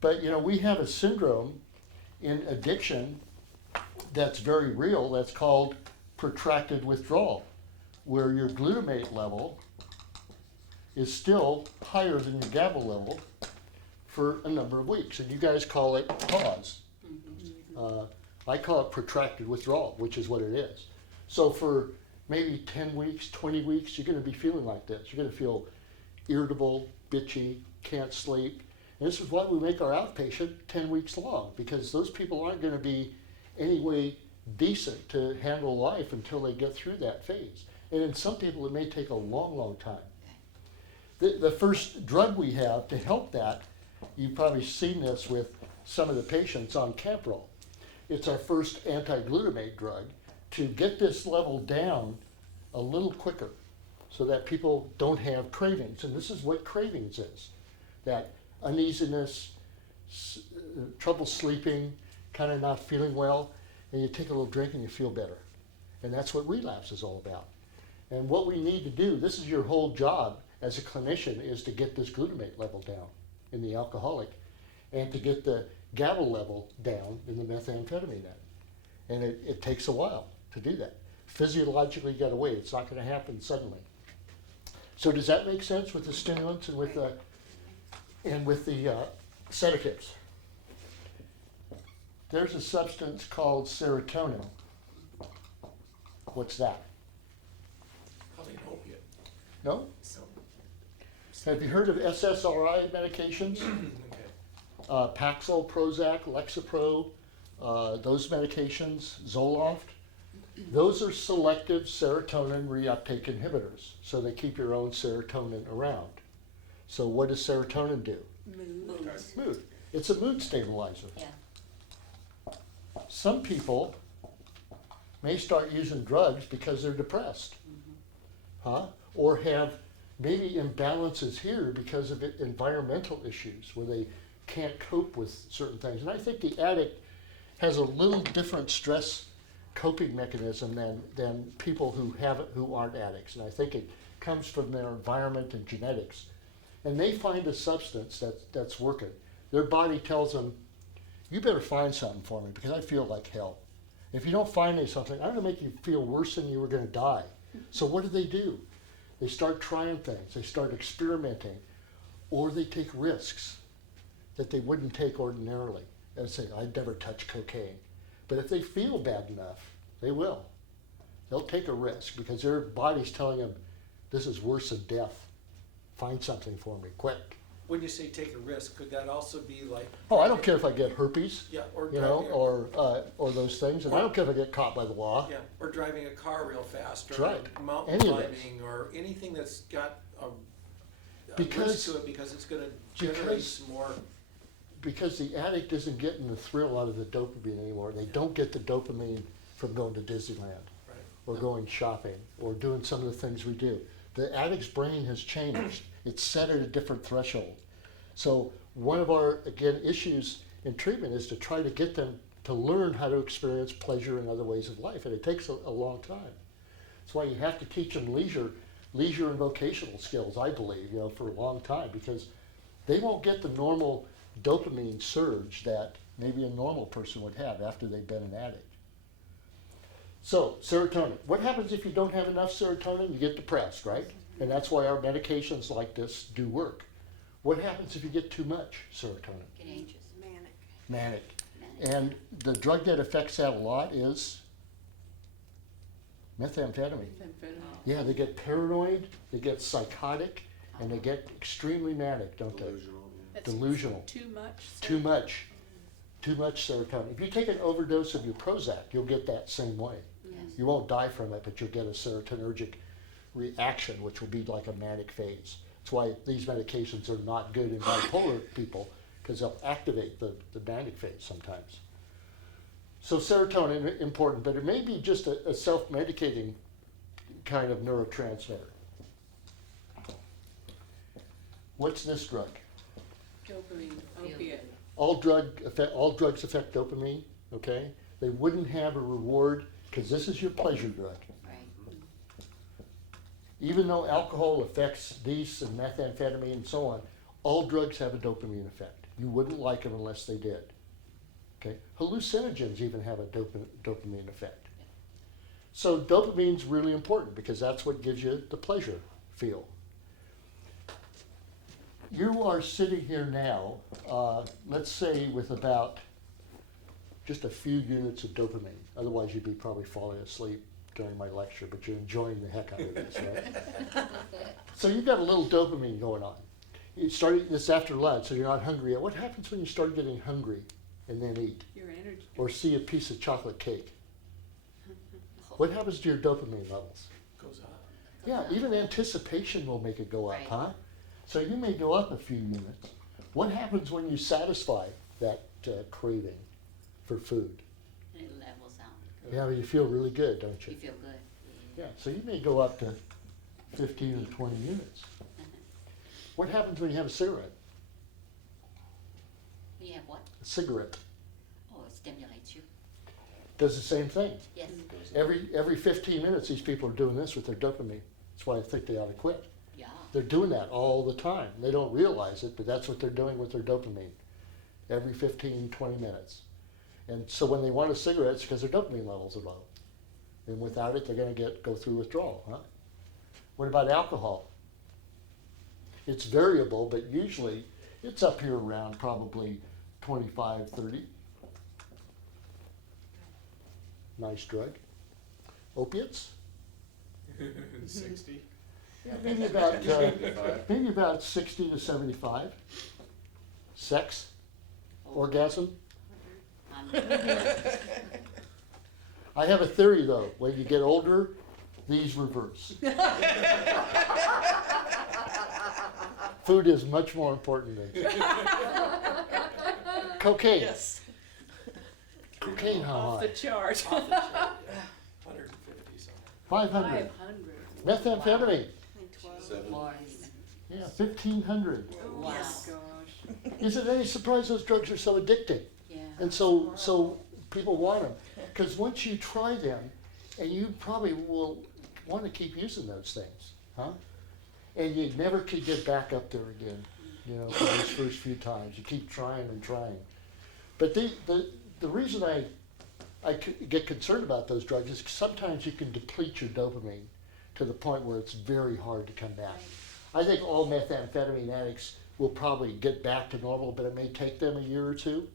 But we have a syndrome in addiction that's very real, that's called protracted withdrawal, where your glutamate level is still higher than your GABA level for a number of weeks. And you guys call it pause. I call it protracted withdrawal, which is what it is. So for maybe 10 weeks, 20 weeks, you're gonna be feeling like this. You're gonna feel irritable, bitchy, can't sleep. And this is why we make our outpatient 10 weeks long, because those people aren't gonna be any way decent to handle life until they get through that phase. And in some people, it may take a long, long time. The first drug we have to help that, you've probably seen this with some of the patients on Camprol. It's our first anti-glutamate drug to get this level down a little quicker so that people don't have cravings. And this is what cravings is, that uneasiness, trouble sleeping, kind of not feeling well, and you take a little drink and you feel better. And that's what relapse is all about. And what we need to do, this is your whole job as a clinician, is to get this glutamate level down in the alcoholic and to get the GABA level down in the methamphetamine. And it takes a while to do that. Physiologically, you gotta wait. It's not gonna happen suddenly. So does that make sense with the stimulants and with the sedatives? There's a substance called serotonin. What's that? Probably an opiate. No? So, Have you heard of SSRI medications? okay. Paxil, Prozac, Lexapro, those medications, Zoloft. Those are selective serotonin reuptake inhibitors, so they keep your own serotonin around. So what does serotonin do? Moods. Mood. It's a mood stabilizer. Yeah. Some people may start using drugs because they're depressed, huh? Or have maybe imbalances here because of environmental issues where they can't cope with certain things. And I think the addict has a little different stress coping mechanism than people who aren't addicts. And I think it comes from their environment and genetics. And they find a substance that's working. Their body tells them, you better find something for me because I feel like hell. If you don't find me something, I'm gonna make you feel worse than you were gonna die. So what do? They start trying things, they start experimenting, or they take risks that they wouldn't take ordinarily. And say, I'd never touch cocaine. But if they feel bad enough, they will. They'll take a risk because their body's telling them, this is worse than death. Find something for me, quick. When you say take a risk, could that also be like? Oh, I don't care if I get herpes, Yeah, or you know, driving or those things, and I don't care if I get caught by the law. yeah, or driving a car real fast, That's or right. mountain Any of those. climbing, or anything that's got a Because- risk to it because it's gonna generate because- some more. Because the addict isn't getting the thrill out of the dopamine anymore. They don't get the dopamine from going to Disneyland Right. or going shopping or doing some of the things we do. The addict's brain has changed. It's set at a different threshold. So one of our, again, issues in treatment is to try to get them to learn how to experience pleasure in other ways of life. And it takes a long time. That's why you have to teach them leisure and vocational skills, I believe, for a long time, because they won't get the normal dopamine surge that maybe a normal person would have after they've been an addict. So, serotonin. What happens if you don't have enough serotonin? You get depressed, right? And that's why our medications like this do work. What happens if you get too much serotonin? Get anxious. Manic. Manic. Manic. And the drug that affects that a lot is methamphetamine. Yeah, they get paranoid, they get psychotic, and they get extremely manic, don't they? Delusional, yeah. That's Delusional. Too much? Too much. Too much serotonin. If you take an overdose of your Prozac, you'll get that same way. Yes. You won't die from it, but you'll get a serotonergic reaction, which will be like a manic phase. That's why these medications are not good in bipolar people, because they'll activate the manic phase sometimes. So serotonin, important, but it may be just a self-medicating kind of neurotransmitter. What's this drug? Dopamine, Feel opiate. good. All drugs affect dopamine, okay? They wouldn't have a reward, because this is your pleasure drug. Right. Even though alcohol affects these and methamphetamine and so on, all drugs have a dopamine effect. You wouldn't like them unless they did. Okay? Hallucinogens even have a dopamine effect. So dopamine's really important because that's what gives you the pleasure feel. You are sitting here now, let's say with about just a few units of dopamine. Otherwise you'd be probably falling asleep during my lecture, but you're enjoying the heck out of this, right? So you've got a little dopamine going on. You started this after lunch, so you're not hungry yet. What happens when you start getting hungry and then eat? Your energy. Or see a piece of chocolate cake? What happens to your dopamine levels? Goes up. Yeah, even anticipation will make it go up, Right. huh? So you may go up a few units. What happens when you satisfy that craving for food? And it levels out. Yeah, you feel really good, don't you? You feel good. Yeah, so you may go up to 15 or 20 units. What happens when you have a cigarette? You have what? A cigarette Oh, it stimulates you. does the same thing. Yes. Every 15 minutes, these people are doing this with their dopamine. That's why I think they ought to quit. Yeah. They're doing that all the time. They don't realize it, but that's what they're doing with their dopamine. Every 15, 20 minutes. And so when they want a cigarette, it's because their dopamine levels are low. And without it, they're going to go through withdrawal, huh? What about alcohol? It's variable, but usually it's up here around probably 25, 30. Nice drug. Opiates? 60. Yeah, maybe about 60 to 75. Sex? Orgasm? I have a theory though. When you get older, these reverse. Food is much more important than cocaine. Yes. Cocaine, how Off high? the chart. 150 something. 500. 500. Methamphetamine. Like 12. 7. More. Yeah, 1,500. Oh Wow. my gosh. Is it any surprise those drugs are so addicting? Yeah. And so people want them. Because once you try them, and you probably will want to keep using those things, huh? And you never could get back up there again, you know, for those first few times. You keep trying and trying. But the reason I get concerned about those drugs is sometimes you can deplete your dopamine to the point where it's very hard to come back. I think all methamphetamine addicts will probably get back to normal, but it may take them a year or two.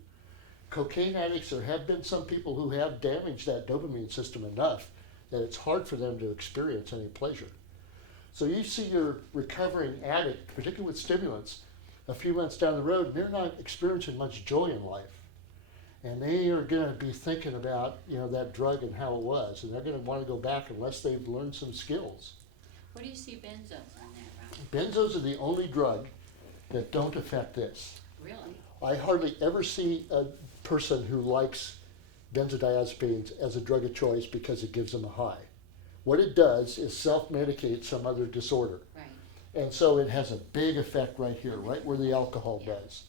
Cocaine addicts, there have been some people who have damaged that dopamine system enough that it's hard for them to experience any pleasure. So you see your recovering addict, particularly with stimulants, a few months down the road, and they're not experiencing much joy in life. And they are going to be thinking about, you know, that drug and how it was, and they're going to want to go back unless they've learned some skills. Where do you see benzos on there, Ron? Benzos are the only drug that don't affect this. Really? I hardly ever see a person who likes benzodiazepines as a drug of choice because it gives them a high. What it does is self-medicate some other disorder. Right. And so it has a big effect right here, right where the alcohol does.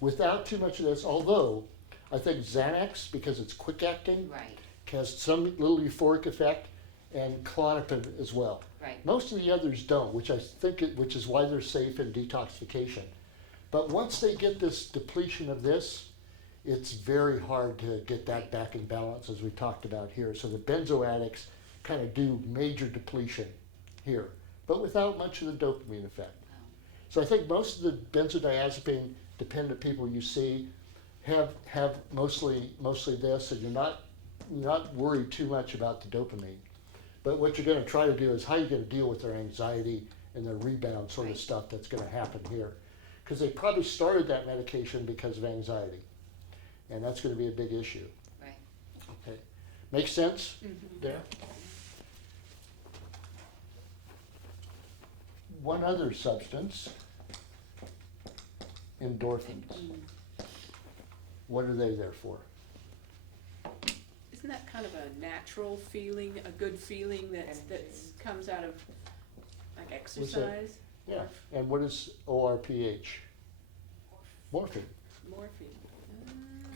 Without too much of this, although I think Xanax, because it's quick acting, Right. has some little euphoric effect, and Klonopin as well. Right. Most of the others don't, which I think, which is why they're safe in detoxification. But once they get this depletion of this, it's very hard to get that back in balance, as we talked about here. So the benzo addicts kind of do major depletion here, but without much of the dopamine effect. So I think most of the benzodiazepine dependent people you see have mostly this, and you're not worried too much about the dopamine. But what you're going to try to do is how you're going to deal with their anxiety and their rebound sort of stuff that's going to happen here. Because they probably started that medication because of anxiety. And that's going to be a big issue. Right. Okay. Make sense there? One other substance, endorphins. What are they there for? Isn't that kind of a natural feeling, a good feeling that comes out of like exercise? Yeah. And what is ORPH? Morphine. Morphine.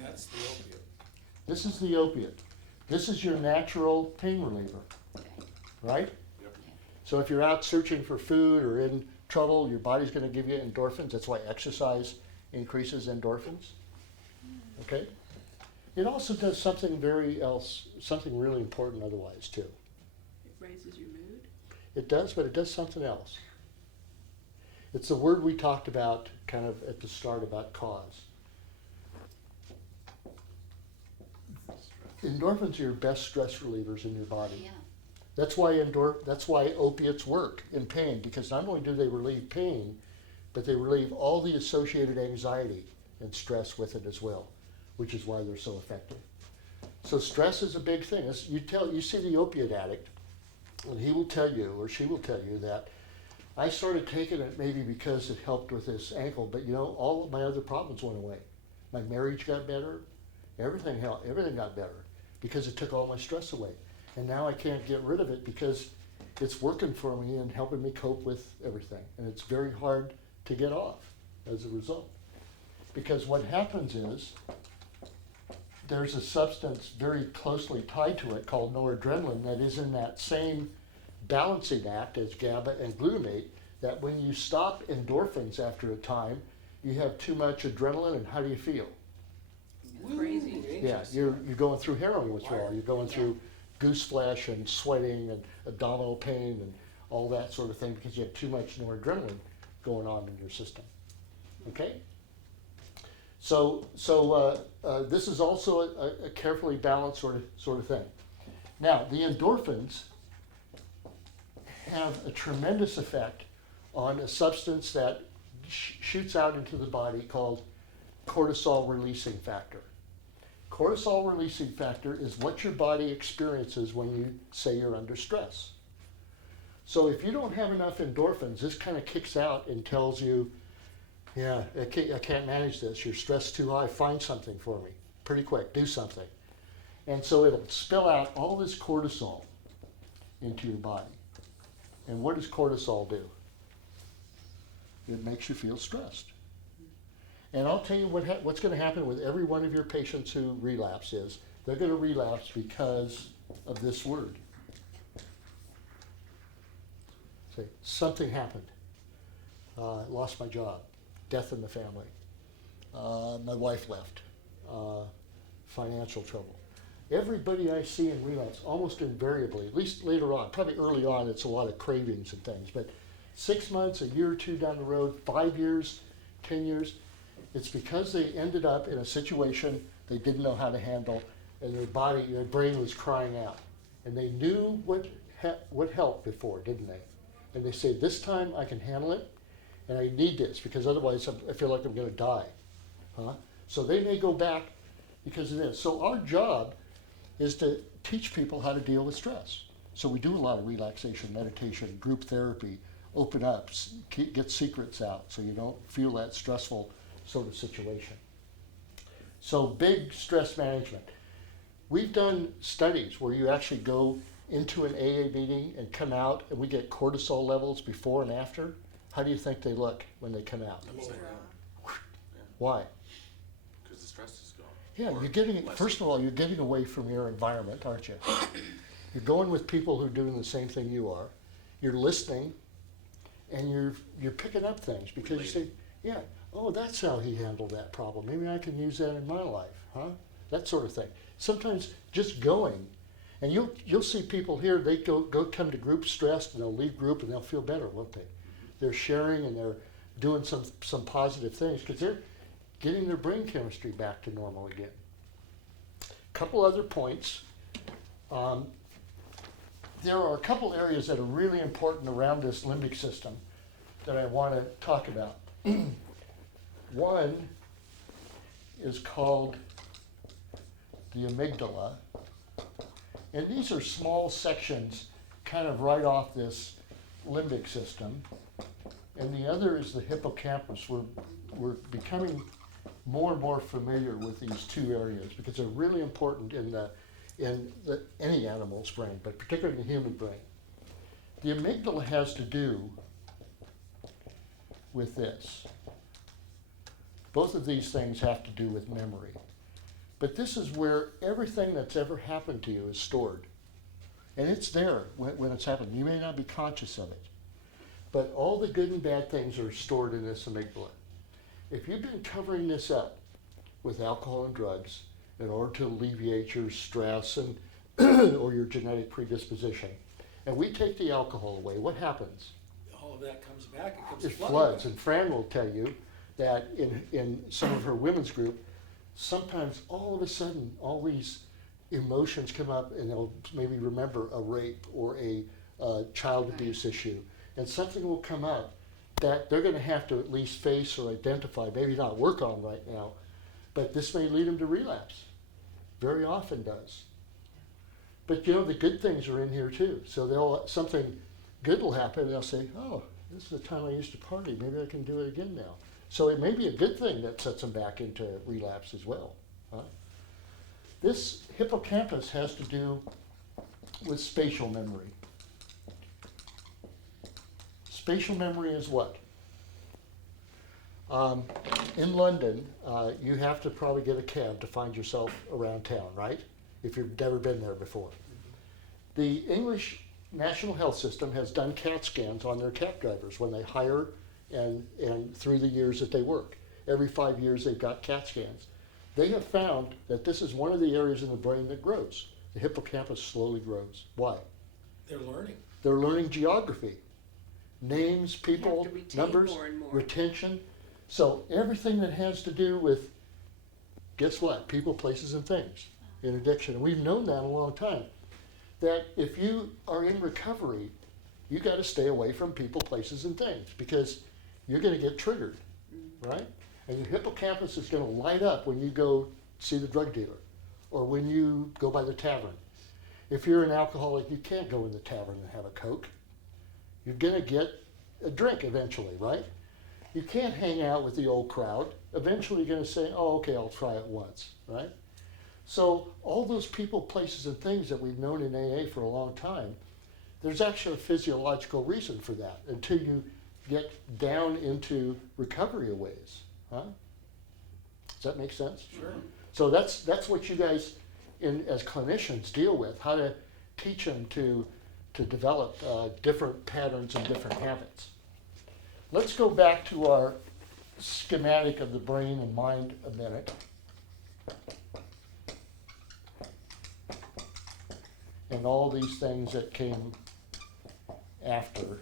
That's the opiate. This is the opiate. This is your natural pain reliever, Okay. right? Yep. So if you're out searching for food or in trouble, your body's going to give you endorphins. That's why exercise increases endorphins. Okay? It also does something something really important otherwise too. It raises your mood. It does, but it does something else. It's the word we talked about kind of at the start about cause. Endorphins are your best stress relievers in your body. Yeah. That's why opiates work in pain, because not only do they relieve pain, but they relieve all the associated anxiety and stress with it as well, which is why they're so effective. So stress is a big thing. You see the opiate addict, and he will tell you, or she will tell you, that I started taking it maybe because it helped with this ankle, but all of my other problems went away. My marriage got better, everything got better because it took all my stress away. And now I can't get rid of it because it's working for me and helping me cope with everything. And it's very hard to get off as a result. Because what happens is there's a substance very closely tied to it called noradrenaline that is in that same balancing act as GABA and glutamate, that when you stop endorphins after a time, you have too much adrenaline, and how do you feel? Crazy. Yeah, you're going through heroin withdrawal. You're going through goose flesh and sweating and abdominal pain and all that sort of thing because you have too much noradrenaline going on in your system. Okay? So this is also a carefully balanced sort of thing. Now, the endorphins have a tremendous effect on a substance that shoots out into the body called cortisol releasing factor. Cortisol releasing factor is what your body experiences when you say you're under stress. So if you don't have enough endorphins, this kind of kicks out and tells you, yeah, I can't manage this. Your stress is too high. Find something for me. Pretty quick. Do something. And so it'll spill out all this cortisol into your body. And what does cortisol do? It makes you feel stressed. And I'll tell you what's going to happen with every one of your patients who relapse is they're going to relapse because of this word. Say, something happened. Lost my job. Death in the family. My wife left. Financial trouble. Everybody I see in relapse, almost invariably, at least later on, probably early on, it's a lot of cravings and things, but 6 months, a year or two down the road, 5 years, 10 years, it's because they ended up in a situation they didn't know how to handle, and their brain was crying out. And they knew what helped before, didn't they? And they say, this time I can handle it, and I need this, because otherwise I feel like I'm going to die. So they may go back because of this. So our job is to teach people how to deal with stress. So we do a lot of relaxation, meditation, group therapy, open up, get secrets out so you don't feel that stressful sort of situation. So big stress management. We've done studies where you actually go into an AA meeting and come out, and we get cortisol levels before and after. How do you think they look when they come out? Upside down. Why? Because the stress is gone. Yeah, Or you're getting, less. first of all, you're getting away from your environment, aren't you? You're going with people who are doing the same thing you are. You're listening, and you're picking up things because you say, yeah, oh, that's how he handled that problem. Maybe I can use that in my life, huh? That sort of thing. Sometimes just going, and you'll see people here, they go come to group stressed and they'll leave group and they'll feel better, won't they? They're sharing and they're doing some positive things because they're getting their brain chemistry back to normal again. Couple other points. There are a couple areas that are really important around this limbic system that I want to talk about. One is called the amygdala, and these are small sections kind of right off this limbic system, and the other is the hippocampus. We're becoming more and more familiar with these two areas because they're really important in any animal's brain, but particularly in the human brain. The amygdala has to do with this. Both of these things have to do with memory. But this is where everything that's ever happened to you is stored. And it's there when it's happened. You may not be conscious of it. But all the good and bad things are stored in this amygdala. If you've been covering this up with alcohol and drugs in order to alleviate your stress and or your genetic predisposition, and we take the alcohol away, what happens? All of that comes back, it comes It flooding floods. back. And Fran will tell you that in some of her women's group, sometimes all of a sudden all these emotions come up and they'll maybe remember a rape or a child abuse issue, and something will come up that they're going to have to at least face or identify, maybe not work on right now, but this may lead them to relapse. Very often does. But you know, the good things are in here too. So something good will happen and they'll say, oh, this is the time I used to party. Maybe I can do it again now. So it may be a good thing that sets them back into relapse as well. Huh? This hippocampus has to do with spatial memory. Spatial memory is what? In London, you have to probably get a cab to find yourself around town, right? If you've never been there before. The English National Health System has done CAT scans on their cab drivers when they hire and through the years that they work. Every 5 years they've got CAT scans. They have found that this is one of the areas in the brain that grows. The hippocampus slowly grows. Why? They're learning. They're learning geography. Names, people, to retain numbers, more and more. retention. So everything that has to do with, guess what? People, places, and things in addiction. And we've known that a long time. That if you are in recovery, you got to stay away from people, places, and things because you're going to get triggered, right? And your hippocampus is going to light up when you go see the drug dealer or when you go by the tavern. If you're an alcoholic, you can't go in the tavern and have a Coke. You're going to get a drink eventually, right? You can't hang out with the old crowd. Eventually you're going to say, oh, okay, I'll try it once, right? So all those people, places, and things that we've known in AA for a long time, there's actually a physiological reason for that until you get down into recovery ways. Huh? Does that make sense? Sure. So that's what you guys, as clinicians, deal with, how to teach them to develop different patterns and different habits. Let's go back to our schematic of the brain and mind a minute. And all these things that came after.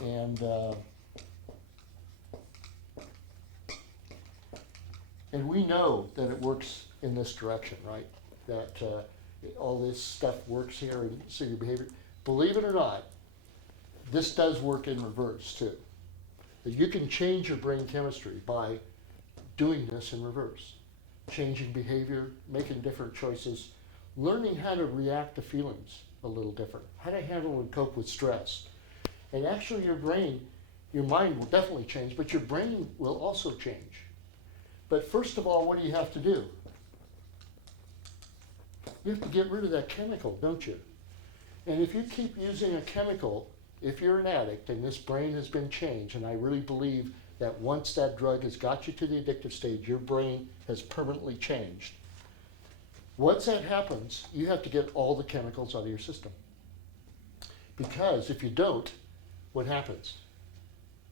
And we know that it works in this direction, right? That all this stuff works here and see your behavior. Believe it or not, this does work in reverse too. That you can change your brain chemistry by doing this in reverse. Changing behavior, making different choices, learning how to react to feelings a little different, how to handle and cope with stress. And actually your brain, your mind will definitely change, but your brain will also change. But first of all, what do you have to do? You have to get rid of that chemical, don't you? And if you keep using a chemical, if you're an addict and this brain has been changed, and I really believe that once that drug has got you to the addictive stage, your brain has permanently changed. Once that happens, you have to get all the chemicals out of your system. Because if you don't, what happens?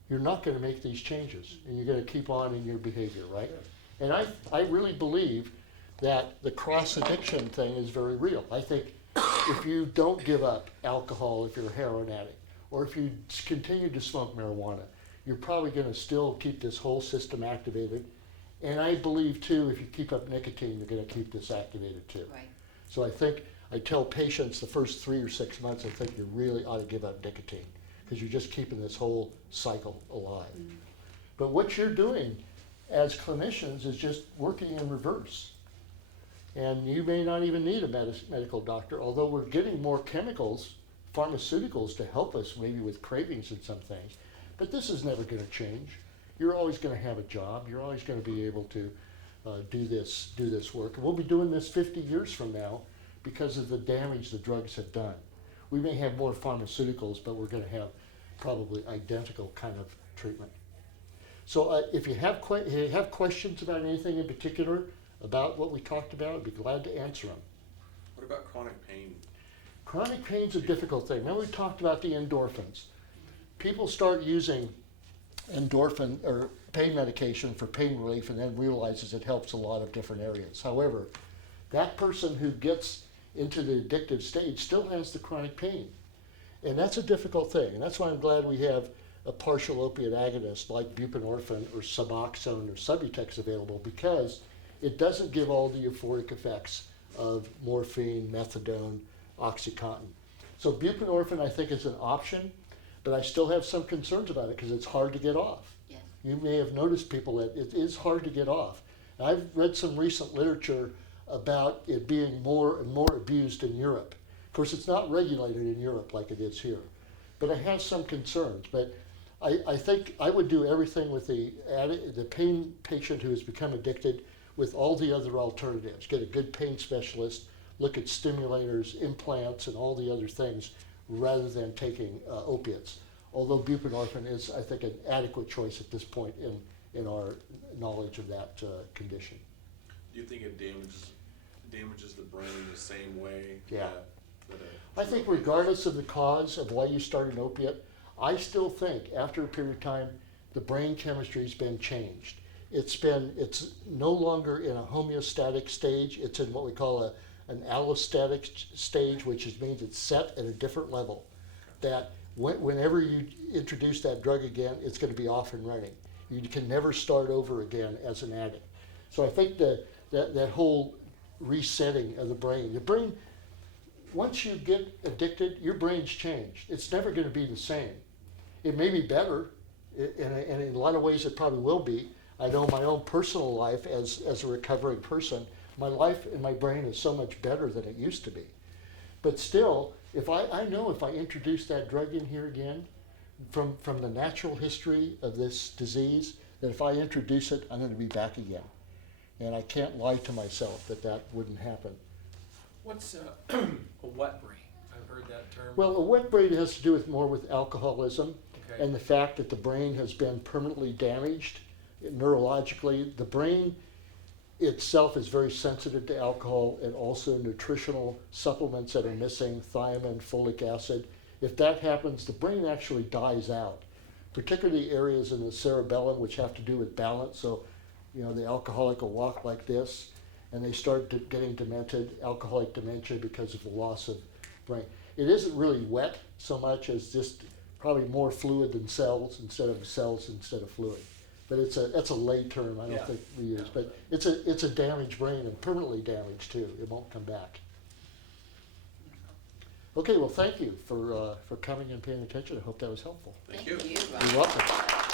you're not gonna make these changes, and you're gonna keep on in your behavior, right? And I really believe that the cross-addiction thing is very real. I think if you don't give up alcohol, if you're a heroin addict, or if you continue to smoke marijuana, you're probably gonna still keep this whole system activated. And I believe too, if you keep up nicotine, you're gonna keep this activated too. Right. So I think, I tell patients the first 3 or 6 months, I think you really ought to give up nicotine, because you're just keeping this whole cycle alive. But what you're doing as clinicians is just working in reverse. And you may not even need a medical doctor, although we're getting more chemicals, pharmaceuticals to help us maybe with cravings and some things. But this is never gonna change. You're always gonna have a job, you're always gonna be able to do this work. And we'll be doing this 50 years from now because of the damage the drugs have done. We may have more pharmaceuticals, but we're gonna have probably identical kind of treatment. So if you have questions about anything in particular about what we talked about, I'd be glad to answer them. What about chronic pain? Chronic pain's a difficult thing. Remember we talked about the endorphins. People start using endorphin or pain medication for pain relief and then realizes it helps a lot of different areas. However, that person who gets into the addictive stage still has the chronic pain. And that's a difficult thing. And that's why I'm glad we have a partial opiate agonist like buprenorphine or Suboxone or Subutex available, because it doesn't give all the euphoric effects of morphine, methadone, OxyContin. So buprenorphine I think is an option, but I still have some concerns about it because it's hard to get off. Yes. You may have noticed, people, that it is hard to get off. And I've read some recent literature about it being more and more abused in Europe. Of course, it's not regulated in Europe like it is here, but I have some concerns. But I think I would do everything with the pain patient who has become addicted with all the other alternatives. Get a good pain specialist, look at stimulators, implants, and all the other things, rather than taking opiates. Although buprenorphine is, I think, an adequate choice at this point in our knowledge of that condition. Do you think it damages the brain the same way? Yeah. that I think regardless of the cause of why you start an opiate, I still think after a period of time, the brain chemistry's been changed. It's no longer in a homeostatic stage, it's in what we call an allostatic stage, which means it's set at a different level. That whenever you introduce that drug again, it's going to be off and running. You can never start over again as an addict. So I think that whole resetting of the brain, once you get addicted, your brain's changed. It's never going to be the same. It may be better, and in a lot of ways it probably will be. I know my own personal life as a recovering person, my life and my brain is so much better than it used to be. But still, if I know if I introduce that drug in here again, from the natural history of this disease, that if I introduce it, I'm going to be back again. And I can't lie to myself that wouldn't happen. What's a wet brain? I've heard that term. Well, a wet brain has to do more with alcoholism, Okay. and the fact that the brain has been permanently damaged neurologically. The brain itself is very sensitive to alcohol, and also nutritional supplements that are missing, thiamine, folic acid. If that happens, the brain actually dies out, particularly areas in the cerebellum which have to do with balance. So, the alcoholic will walk like this, and they start getting demented, alcoholic dementia, because of the loss of brain. It isn't really wet so much as just probably more fluid than cells instead of fluid. But that's a lay term. I don't think we use. Yeah. But it's a damaged brain, and permanently damaged too. It won't come back. Okay, well, thank you for coming and paying attention. I hope that was helpful. Thank you. Ron. You're welcome.